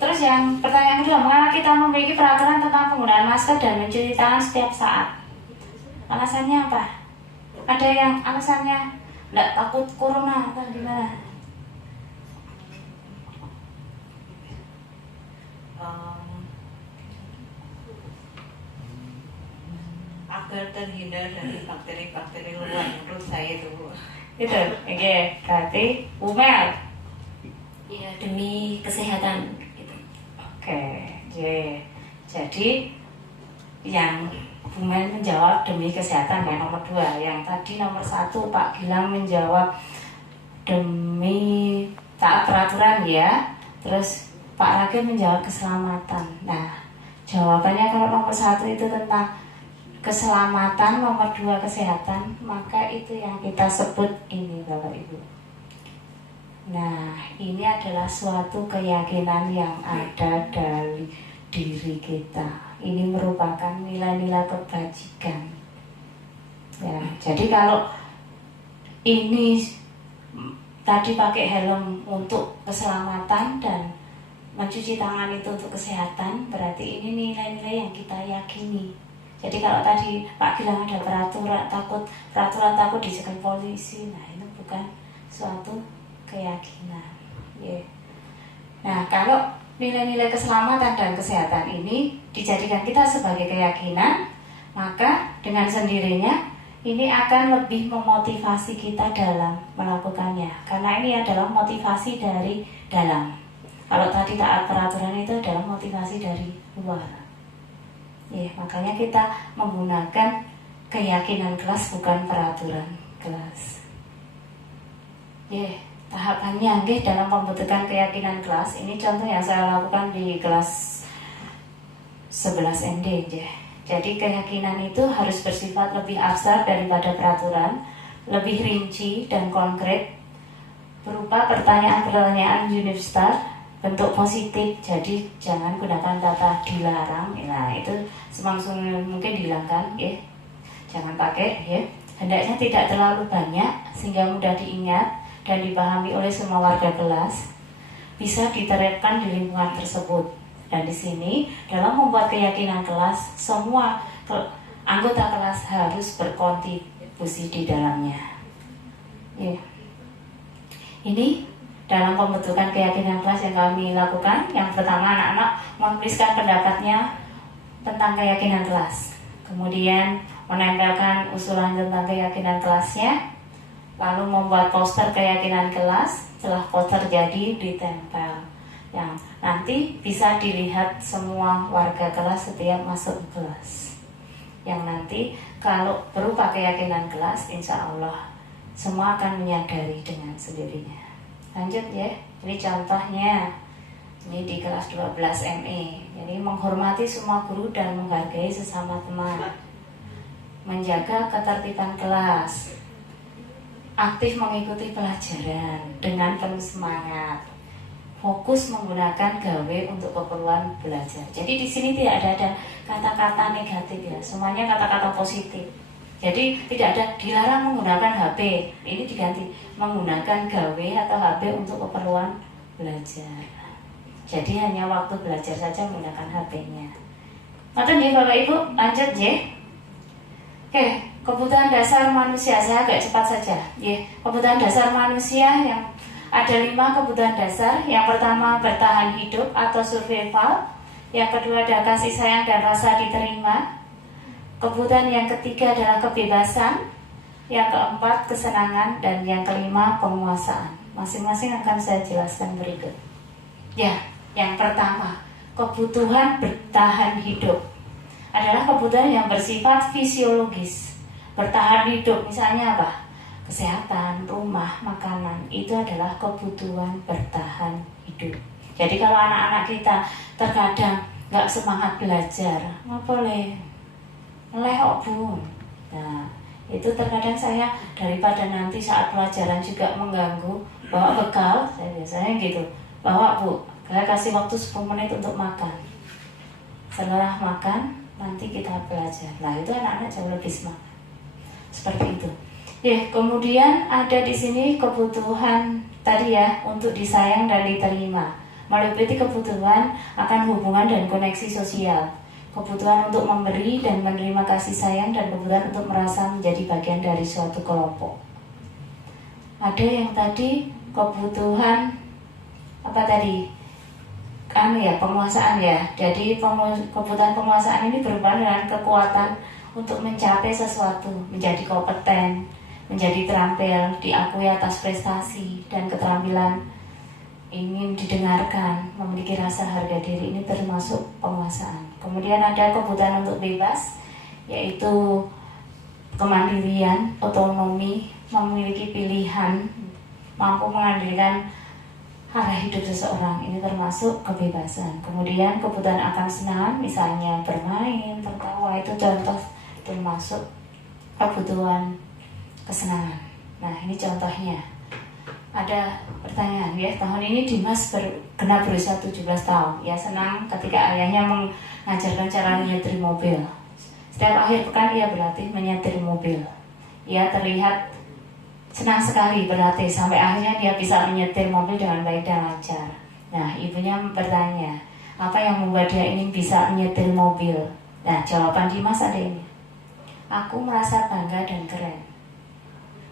Terus yang pertanyaan kedua, mengapa kita memiliki peraturan tentang penggunaan masker dan mencuci tangan setiap saat? Alasannya apa? Ada yang alasannya nggak takut corona atau gimana? Agar terhindar dari bakteri-bakteri luar, menurut saya itu. Itu, oke, berarti Umel. Iya, demi kesehatan. Oke, jadi yang Umel menjawab demi kesehatan ya, nomor 2. Yang tadi nomor 1 Pak Gilang menjawab demi taat peraturan ya. Terus Pak Ragil menjawab keselamatan. Nah, jawabannya kalau nomor 1 itu tentang keselamatan, nomor 2 kesehatan, maka itu yang kita sebut ini Bapak Ibu. Nah, ini adalah suatu keyakinan yang ada dari diri kita. Ini merupakan nilai-nilai kebajikan. Ya, jadi kalau ini tadi pakai helm untuk keselamatan dan mencuci tangan itu untuk kesehatan, berarti ini nilai-nilai yang kita yakini. Jadi kalau tadi Pak Gilang ada peraturan takut dicekel polisi, nah itu bukan suatu keyakinan. Nah, kalau nilai-nilai keselamatan dan kesehatan ini dijadikan kita sebagai keyakinan, maka dengan sendirinya ini akan lebih memotivasi kita dalam melakukannya. Karena ini adalah motivasi dari dalam. Kalau tadi taat peraturan itu adalah motivasi dari luar. Makanya kita menggunakan keyakinan kelas bukan peraturan kelas. Tahapannya dalam pembentukan keyakinan kelas, ini contoh yang saya lakukan di kelas 11 ND. Jadi keyakinan itu harus bersifat lebih abstrak daripada peraturan, lebih rinci dan konkret, berupa pertanyaan-pertanyaan universal, bentuk positif. Jadi jangan gunakan kata dilarang. Nah, itu semaksimal mungkin dihilangkan, jangan pakai. Hendaknya tidak terlalu banyak sehingga mudah diingat dan dipahami oleh semua warga kelas, bisa diterapkan di lingkungan tersebut. Dan di sini dalam membuat keyakinan kelas, semua anggota kelas harus berkontribusi di dalamnya. Ini dalam pembentukan keyakinan kelas yang kami lakukan. Yang pertama, anak-anak menuliskan pendapatnya tentang keyakinan kelas, kemudian menempelkan usulan tentang keyakinan kelasnya, lalu membuat poster keyakinan kelas. Setelah poster jadi, ditempel yang nanti bisa dilihat semua warga kelas setiap masuk kelas. Yang nanti kalau berupa keyakinan kelas, insya Allah semua akan menyadari dengan sendirinya. Lanjut ini contohnya. Ini di kelas 12 ME. Jadi menghormati semua guru dan menghargai sesama teman, menjaga ketertiban kelas, aktif mengikuti pelajaran dengan penuh semangat, fokus menggunakan gawe untuk keperluan belajar. Jadi di sini tidak ada kata-kata negatif ya, semuanya kata-kata positif. Jadi tidak ada dilarang menggunakan HP, ini diganti menggunakan gawe atau HP untuk keperluan belajar. Jadi hanya waktu belajar saja menggunakan HP-nya. Ngoten nggih Bapak Ibu, lanjut nggih. Oke, kebutuhan dasar manusia, saya agak cepat saja. Nggih, kebutuhan dasar manusia yang ada 5 kebutuhan dasar. Yang pertama bertahan hidup atau survival. Yang kedua adalah kasih sayang dan rasa diterima. Kebutuhan yang ketiga adalah kebebasan. Yang keempat kesenangan, dan yang kelima penguasaan. Masing-masing akan saya jelaskan berikut. Ya, yang pertama, kebutuhan bertahan hidup adalah kebutuhan yang bersifat fisiologis. Bertahan hidup misalnya apa? Kesehatan, rumah, makanan, itu adalah kebutuhan bertahan hidup. Jadi kalau anak-anak kita terkadang nggak semangat belajar, nggak boleh melehok bun. Nah, itu terkadang saya daripada nanti saat pelajaran juga mengganggu, bawa bekal, saya biasanya gitu, bawa Bu, saya kasih waktu 10 menit untuk makan. Setelah makan, nanti kita belajar. Nah itu anak-anak jauh lebih semangat. Seperti itu. Ya, kemudian ada di sini kebutuhan tadi ya, untuk disayang dan diterima. Meliputi kebutuhan akan hubungan dan koneksi sosial. Kebutuhan untuk memberi dan menerima kasih sayang, dan kebutuhan untuk merasa menjadi bagian dari suatu kelompok. Ada yang tadi kebutuhan apa tadi? Penguasaan ya. Jadi kebutuhan penguasaan ini berhubungan dengan kekuatan untuk mencapai sesuatu, menjadi kompeten, menjadi terampil, diakui atas prestasi dan keterampilan, ingin didengarkan, memiliki rasa harga diri, ini termasuk penguasaan. Kemudian ada kebutuhan untuk bebas, yaitu kemandirian, otonomi, memiliki pilihan, mampu mengendalikan arah hidup seseorang, ini termasuk kebebasan. Kemudian kebutuhan akan senang, misalnya bermain, tertawa, itu contoh termasuk kebutuhan kesenangan. Nah ini contohnya. Ada pertanyaan ya, tahun ini Dimas genap berusia 17 tahun. Ya senang ketika ayahnya mengajarkan cara menyetir mobil. Setiap akhir pekan ia berlatih menyetir mobil. Ia terlihat senang sekali berlatih sampai akhirnya dia bisa menyetir mobil dengan baik dan lancar. Nah ibunya bertanya, apa yang membuat dia ingin bisa menyetir mobil? Nah jawaban Dimas ada ini, aku merasa bangga dan keren.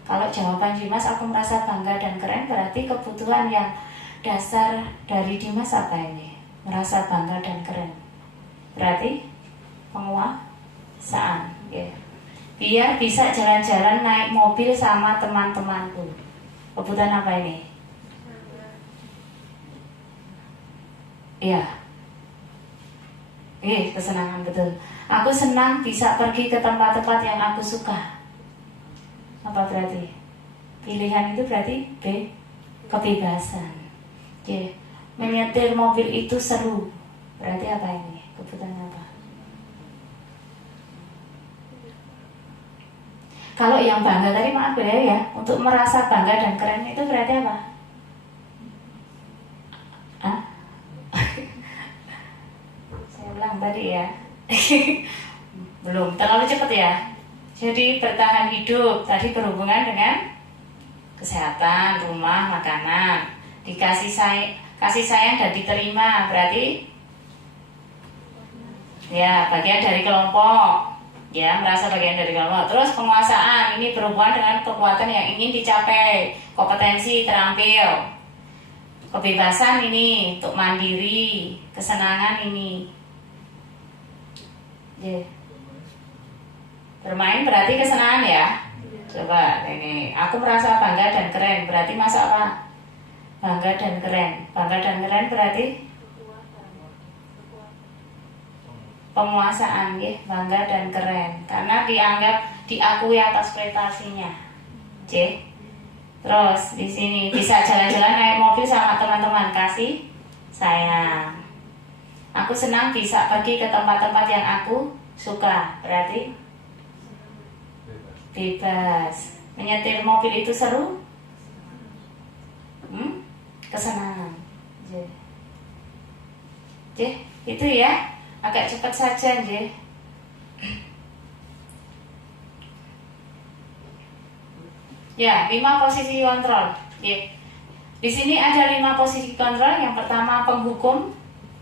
Kalau jawaban Dimas aku merasa bangga dan keren, berarti kebutuhan yang dasar dari Dimas apa ini? Merasa bangga dan keren. Berarti penguasaan ya. Biar bisa jalan-jalan naik mobil sama teman-temanku. Kebutuhan apa ini? Iya. Kesenangan, betul. Aku senang bisa pergi ke tempat-tempat yang aku suka. Apa berarti? Pilihan itu berarti B, kebebasan. Oke. Menyetir mobil itu seru. Berarti apa ini? Kebutuhan apa? Kalau yang bangga tadi maaf ya, untuk merasa bangga dan keren itu berarti apa? Saya ulang tadi ya. Belum, terlalu cepat ya. Jadi bertahan hidup tadi berhubungan dengan kesehatan, rumah, makanan, kasih sayang dan diterima, berarti ya bagian dari kelompok, ya merasa bagian dari kelompok. Terus penguasaan ini berhubungan dengan kekuatan yang ingin dicapai, kompetensi, terampil. Kebebasan ini untuk mandiri, kesenangan ini. Bermain berarti kesenangan ya. Coba ini, aku merasa bangga dan keren, berarti masa apa? Bangga dan keren. Bangga dan keren berarti penguasaan ya, bangga dan keren. Karena dianggap diakui atas prestasinya. C. Terus di sini bisa jalan-jalan naik mobil sama teman-teman, kasih sayang. Aku senang bisa pergi ke tempat-tempat yang aku suka, berarti bebas. Menyetir mobil itu seru? Kesenangan. J. Itu ya. Agak cepat saja, J. Ya, 5 posisi kontrol. Di sini ada 5 posisi kontrol. Yang pertama penghukum,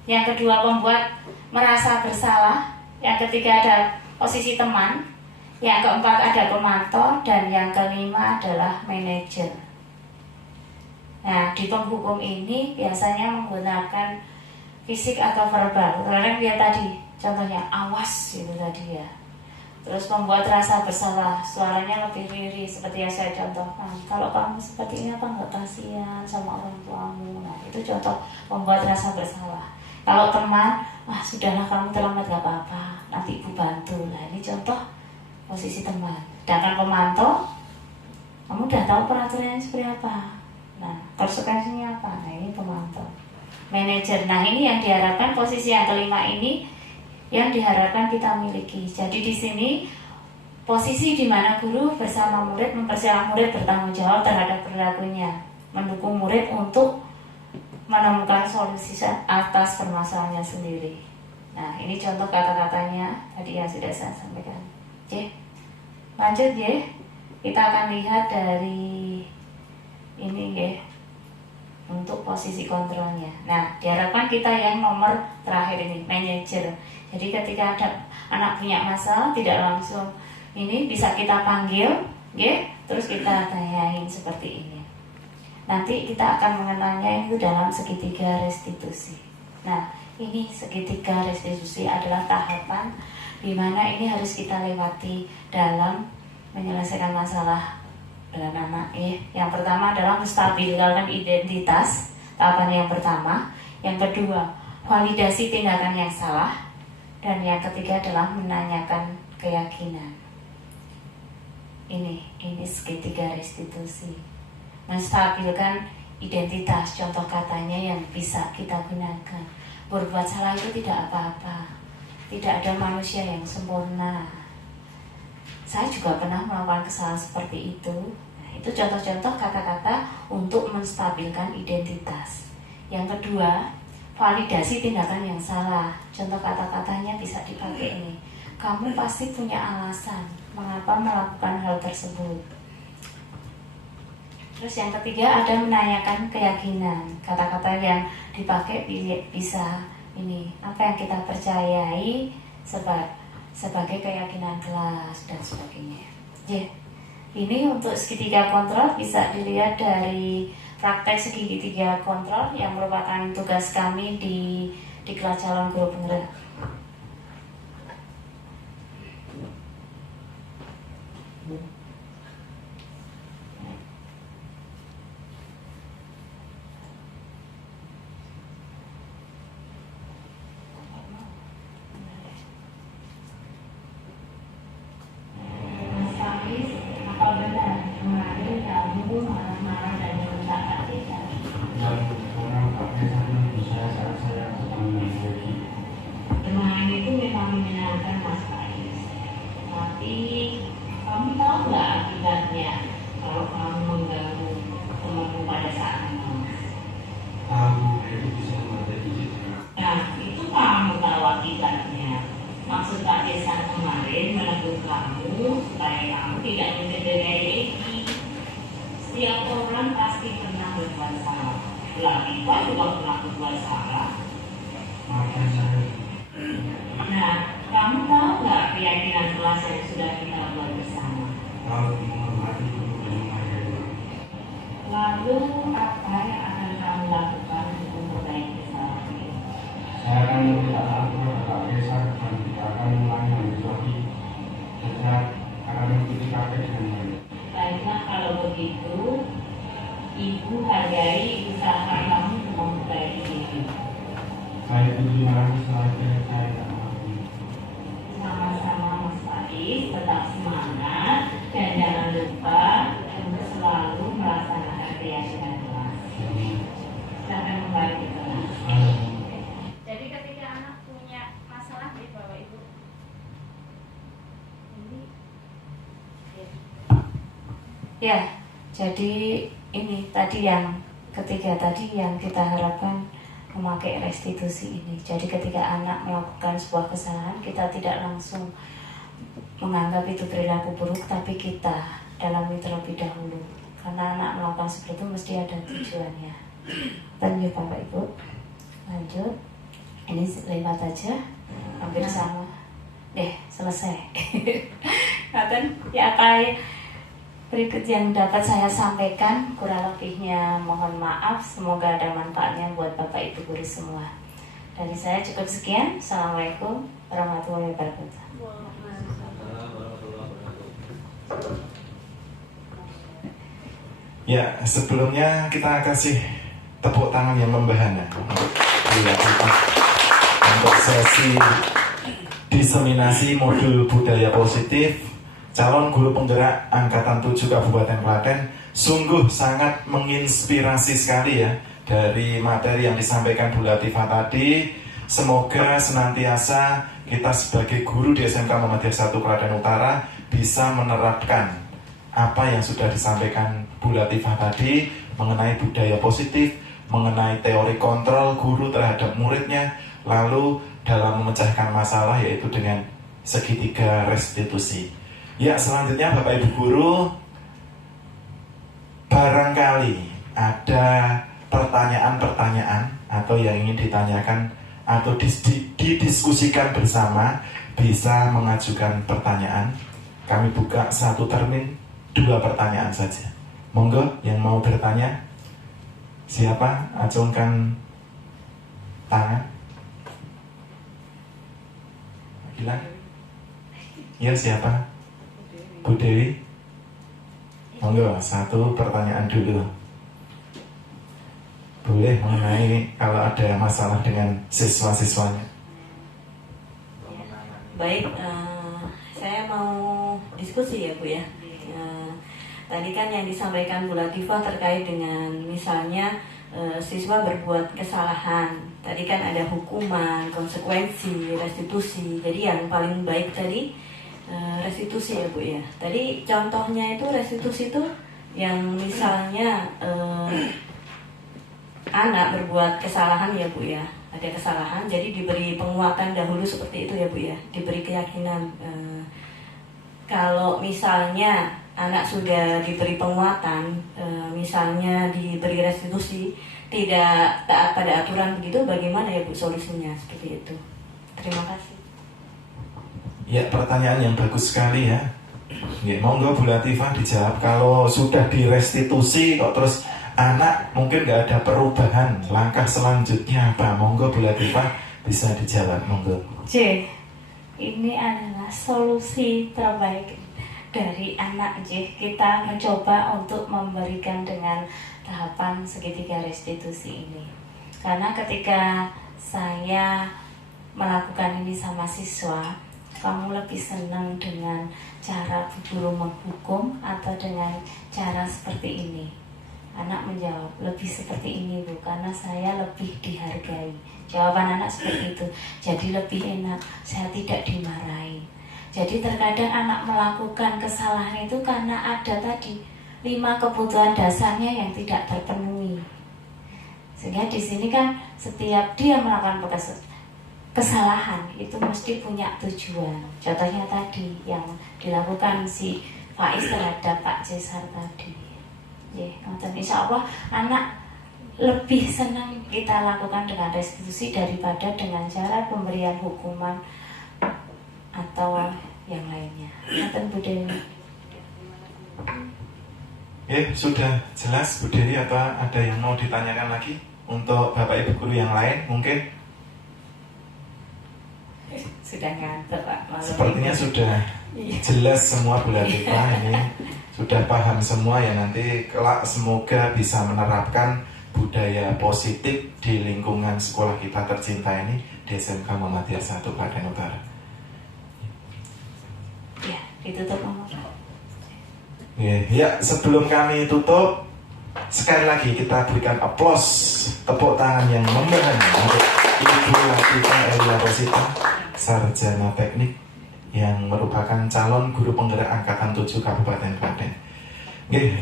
yang kedua pembuat merasa bersalah, yang ketiga ada posisi teman, yang keempat ada pemantau, dan yang kelima adalah manajer. Nah, di penghukum ini biasanya menggunakan fisik atau verbal. Kalian lihat tadi, contohnya awas itu tadi ya. Terus membuat rasa bersalah, suaranya lebih lirih seperti yang saya contohkan. Kalau kamu seperti ini apa nggak kasihan sama orang tuamu? Nah, itu contoh membuat rasa bersalah. Kalau teman, wah sudahlah kamu terlambat gak apa-apa, nanti ibu bantu. Nah, ini contoh posisi teman. Sedangkan pemantau, kamu udah tahu peraturannya seperti apa. Nah, konsekuensinya apa? Nah, ini pemantau. Manajer, nah ini yang diharapkan posisi yang kelima ini yang diharapkan kita miliki. Jadi di sini posisi di mana guru bersama murid mempersilahkan murid bertanggung jawab terhadap perilakunya, mendukung murid untuk menemukan solusi atas permasalahannya sendiri. Nah, ini contoh kata-katanya tadi yang sudah saya sampaikan. Oke, lanjut ya. Kita akan lihat dari ini ya, untuk posisi kontrolnya. Nah, diharapkan kita yang nomor terakhir ini, manajer. Jadi ketika ada anak punya masalah, tidak langsung ini bisa kita panggil, ya, terus kita tanyain seperti ini. Nanti kita akan mengenalnya itu dalam segitiga restitusi. Nah, ini segitiga restitusi adalah tahapan di mana ini harus kita lewati dalam menyelesaikan masalah dengan anak. Yang pertama adalah menstabilkan identitas, tahapan yang pertama. Yang kedua, validasi tindakan yang salah. Dan yang ketiga adalah menanyakan keyakinan. Ini segitiga restitusi. Menstabilkan identitas, contoh katanya yang bisa kita gunakan. Berbuat salah itu tidak apa-apa. Tidak ada manusia yang sempurna. Saya juga pernah melakukan kesalahan seperti itu. Nah, itu contoh-contoh kata-kata untuk menstabilkan identitas. Yang kedua, validasi tindakan yang salah. Contoh kata-katanya bisa dipakai ini. Kamu pasti punya alasan mengapa melakukan hal tersebut. Terus yang ketiga ada menanyakan keyakinan. Kata-kata yang dipakai bisa ini, apa yang kita percayai sebagai keyakinan kelas dan sebagainya. Ini untuk segitiga kontrol bisa dilihat dari praktek segitiga kontrol yang merupakan tugas kami di kelas calon guru penggerak. Bermain itu memang menyenangkan Mas Faiz. Tapi kamu tahu nggak akibatnya kalau kamu mengganggu temanmu pada saat menang? Tahu, itu bisa menjadi cedera. Nah, itu kamu tahu akibatnya. Maksud Pak Desa kemarin menegur kamu supaya kamu tidak mencederai Egi. Setiap orang pasti pernah berbuat salah. Kita juga pernah berbuat salah. Maafkan saya. Nah, kamu tahu nggak keyakinan kelas yang sudah kita buat bersama? Tahu, menghormati guru dan mengajarkan. Lalu apa yang akan kamu lakukan untuk memperbaiki kesalahan ini? Saya akan meminta maaf kepada Desa dan tidak akan mengulangi lanjut lagi. Saya akan mengikuti praktek dengan baik. Baiklah kalau begitu, Ibu hargai usaha kamu untuk memperbaiki diri. Saya terima kasih selagi saya tak mampu. Sama-sama Mas Faiz, tetap semangat dan jangan lupa untuk selalu melaksanakan keyakinan kelas. Silakan kembali ke kelas. Jadi ketika anak punya masalah di Bapak Ibu, ini ya, jadi ini tadi yang ketiga tadi yang kita harapkan memakai restitusi ini. Jadi ketika anak melakukan sebuah kesalahan, kita tidak langsung menganggap itu perilaku buruk, tapi kita dalami terlebih dahulu. Karena anak melakukan seperti itu mesti ada tujuannya. Lanjut Bapak Ibu. Lanjut. Ini lewat aja. Hampir sama. Selesai. Ngaten ya kayak berikut yang dapat saya sampaikan, kurang lebihnya mohon maaf. Semoga ada manfaatnya buat Bapak Ibu guru semua. Dari saya cukup sekian. Assalamualaikum warahmatullahi wabarakatuh. Ya, sebelumnya kita kasih tepuk tangan yang membahana untuk sesi diseminasi modul budaya positif calon guru penggerak Angkatan 7 Kabupaten Klaten. Sungguh sangat menginspirasi sekali ya dari materi yang disampaikan Bu Latifah tadi. Semoga senantiasa kita sebagai guru di SMK Muhammadiyah 1 Klaten Utara bisa menerapkan apa yang sudah disampaikan Bu Latifah tadi mengenai budaya positif, mengenai teori kontrol guru terhadap muridnya, lalu dalam memecahkan masalah yaitu dengan segitiga restitusi. Ya, selanjutnya Bapak Ibu guru, barangkali ada pertanyaan-pertanyaan atau yang ingin ditanyakan atau didiskusikan bersama, bisa mengajukan pertanyaan. Kami buka 1 termin 2 pertanyaan saja. Monggo yang mau bertanya. Siapa? Acungkan tangan. Hilang. Ya, siapa? Bu Dewi. Monggo 1 pertanyaan dulu. Boleh mengenai kalau ada masalah dengan siswa-siswanya. Baik, saya mau diskusi ya Bu ya. Tadi kan yang disampaikan Bu Latifah terkait dengan misalnya siswa berbuat kesalahan. Tadi kan ada hukuman, konsekuensi, restitusi. Jadi yang paling baik tadi restitusi ya Bu ya. Tadi contohnya itu restitusi itu yang misalnya anak berbuat kesalahan ya Bu ya. Ada kesalahan jadi diberi penguatan dahulu seperti itu ya Bu ya. Diberi keyakinan kalau misalnya anak sudah diberi penguatan, misalnya diberi restitusi, tidak taat pada aturan begitu, bagaimana ya Bu solusinya seperti itu? Terima kasih. Ya, pertanyaan yang bagus sekali ya. Ya, monggo Bu Latifah dijawab. Kalau sudah direstitusi kok terus anak mungkin nggak ada perubahan, langkah selanjutnya apa? Monggo Bu Latifah bisa dijawab. Monggo. Ini adalah solusi terbaik dari anak. Kita mencoba untuk memberikan dengan tahapan segitiga restitusi ini. Karena ketika saya melakukan ini sama siswa, kamu lebih senang dengan cara guru menghukum atau dengan cara seperti ini? Anak menjawab, lebih seperti ini Bu, karena saya lebih dihargai. Jawaban anak seperti itu. Jadi lebih enak, saya tidak dimarahi. Jadi terkadang anak melakukan kesalahan itu karena ada tadi 5 kebutuhan dasarnya yang tidak terpenuhi. Sehingga di sini kan setiap dia melakukan kesalahan itu mesti punya tujuan. Contohnya tadi yang dilakukan si Faiz terhadap Pak Cesar tadi. Insya Allah anak lebih senang kita lakukan dengan restitusi daripada dengan cara pemberian hukuman atau yang lainnya. Bu Dewi. Sudah jelas Bu Dewi, apa ada yang mau ditanyakan lagi untuk Bapak Ibu guru yang lain mungkin? Sudah ngantuk Pak. Sepertinya sudah jelas semua Bu Latifah ini. Sudah paham semua ya, nanti kelak semoga bisa menerapkan budaya positif di lingkungan sekolah kita tercinta ini di SMK Muhammadiyah 1 Klaten Utara. Ya, ditutup Mama. Ya, sebelum kami tutup, sekali lagi kita berikan aplaus, tepuk tangan yang membahana untuk Ibu Latifah Elia Rosita, sarjana teknik yang merupakan calon guru penggerak Angkatan 7 Kabupaten Klaten.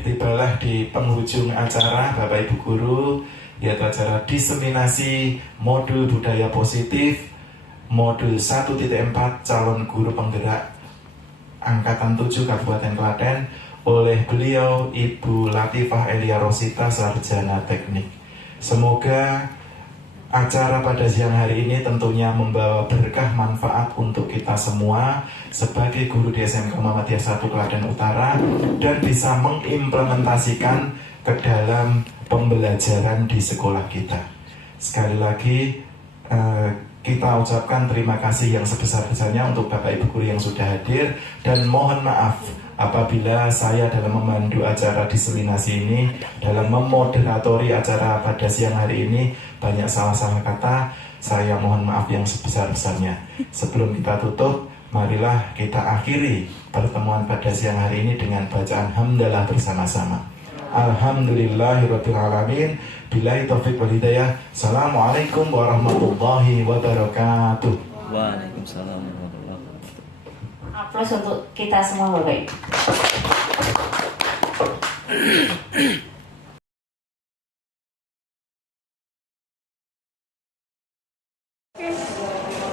Tibalah di penghujung acara Bapak Ibu guru, yaitu acara diseminasi modul budaya positif modul 1.4 calon guru penggerak Angkatan 7 Kabupaten Klaten. oleh beliau Ibu Latifah Elia Rosita, Sarjana Teknik. Semoga acara pada siang hari ini tentunya membawa berkah manfaat untuk kita semua sebagai guru di SMK Muhammadiyah 1 Klaten Utara dan bisa mengimplementasikan ke dalam pembelajaran di sekolah kita. Sekali lagi kita ucapkan terima kasih yang sebesar-besarnya untuk Bapak Ibu guru yang sudah hadir, dan mohon maaf apabila saya dalam memandu acara diseminasi ini, dalam memoderatori acara pada siang hari ini banyak salah-salah kata. Saya mohon maaf yang sebesar-besarnya. Sebelum kita tutup, marilah kita akhiri pertemuan pada siang hari ini dengan bacaan hamdalah bersama-sama. Alhamdulillahirabbil alamin. Billahi taufiq wal hidayah. Assalamualaikum warahmatullahi wabarakatuh. Waalaikumsalam warahmatullahi wabarakatuh. Aplaus untuk kita semua, Bapak Ibu.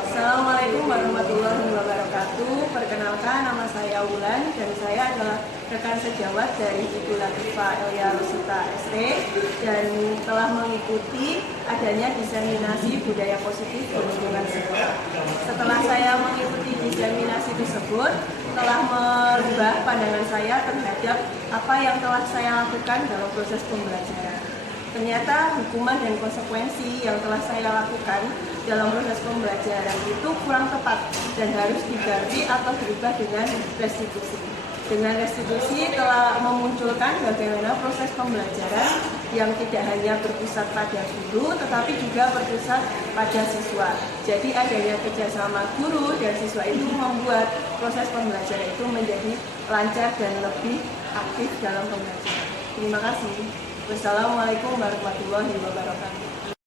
Assalamualaikum warahmatullahi wabarakatuh. Perkenalkan, nama saya Wulan dan saya adalah rekan sejawat dari Ibu Latifah Elia Rosita SD dan telah mengikuti adanya diseminasi budaya positif di lingkungan sekolah. Setelah saya mengikuti diseminasi tersebut, telah merubah pandangan saya terhadap apa yang telah saya lakukan dalam proses pembelajaran. Ternyata hukuman dan konsekuensi yang telah saya lakukan dalam proses pembelajaran itu kurang tepat dan harus diganti atau berubah dengan restitusi. Dengan restitusi telah memunculkan bagaimana proses pembelajaran yang tidak hanya berpusat pada guru tetapi juga berpusat pada siswa. Jadi adanya kerjasama guru dan siswa itu membuat proses pembelajaran itu menjadi lancar dan lebih aktif dalam pembelajaran. Terima kasih. Wassalamualaikum warahmatullahi wabarakatuh.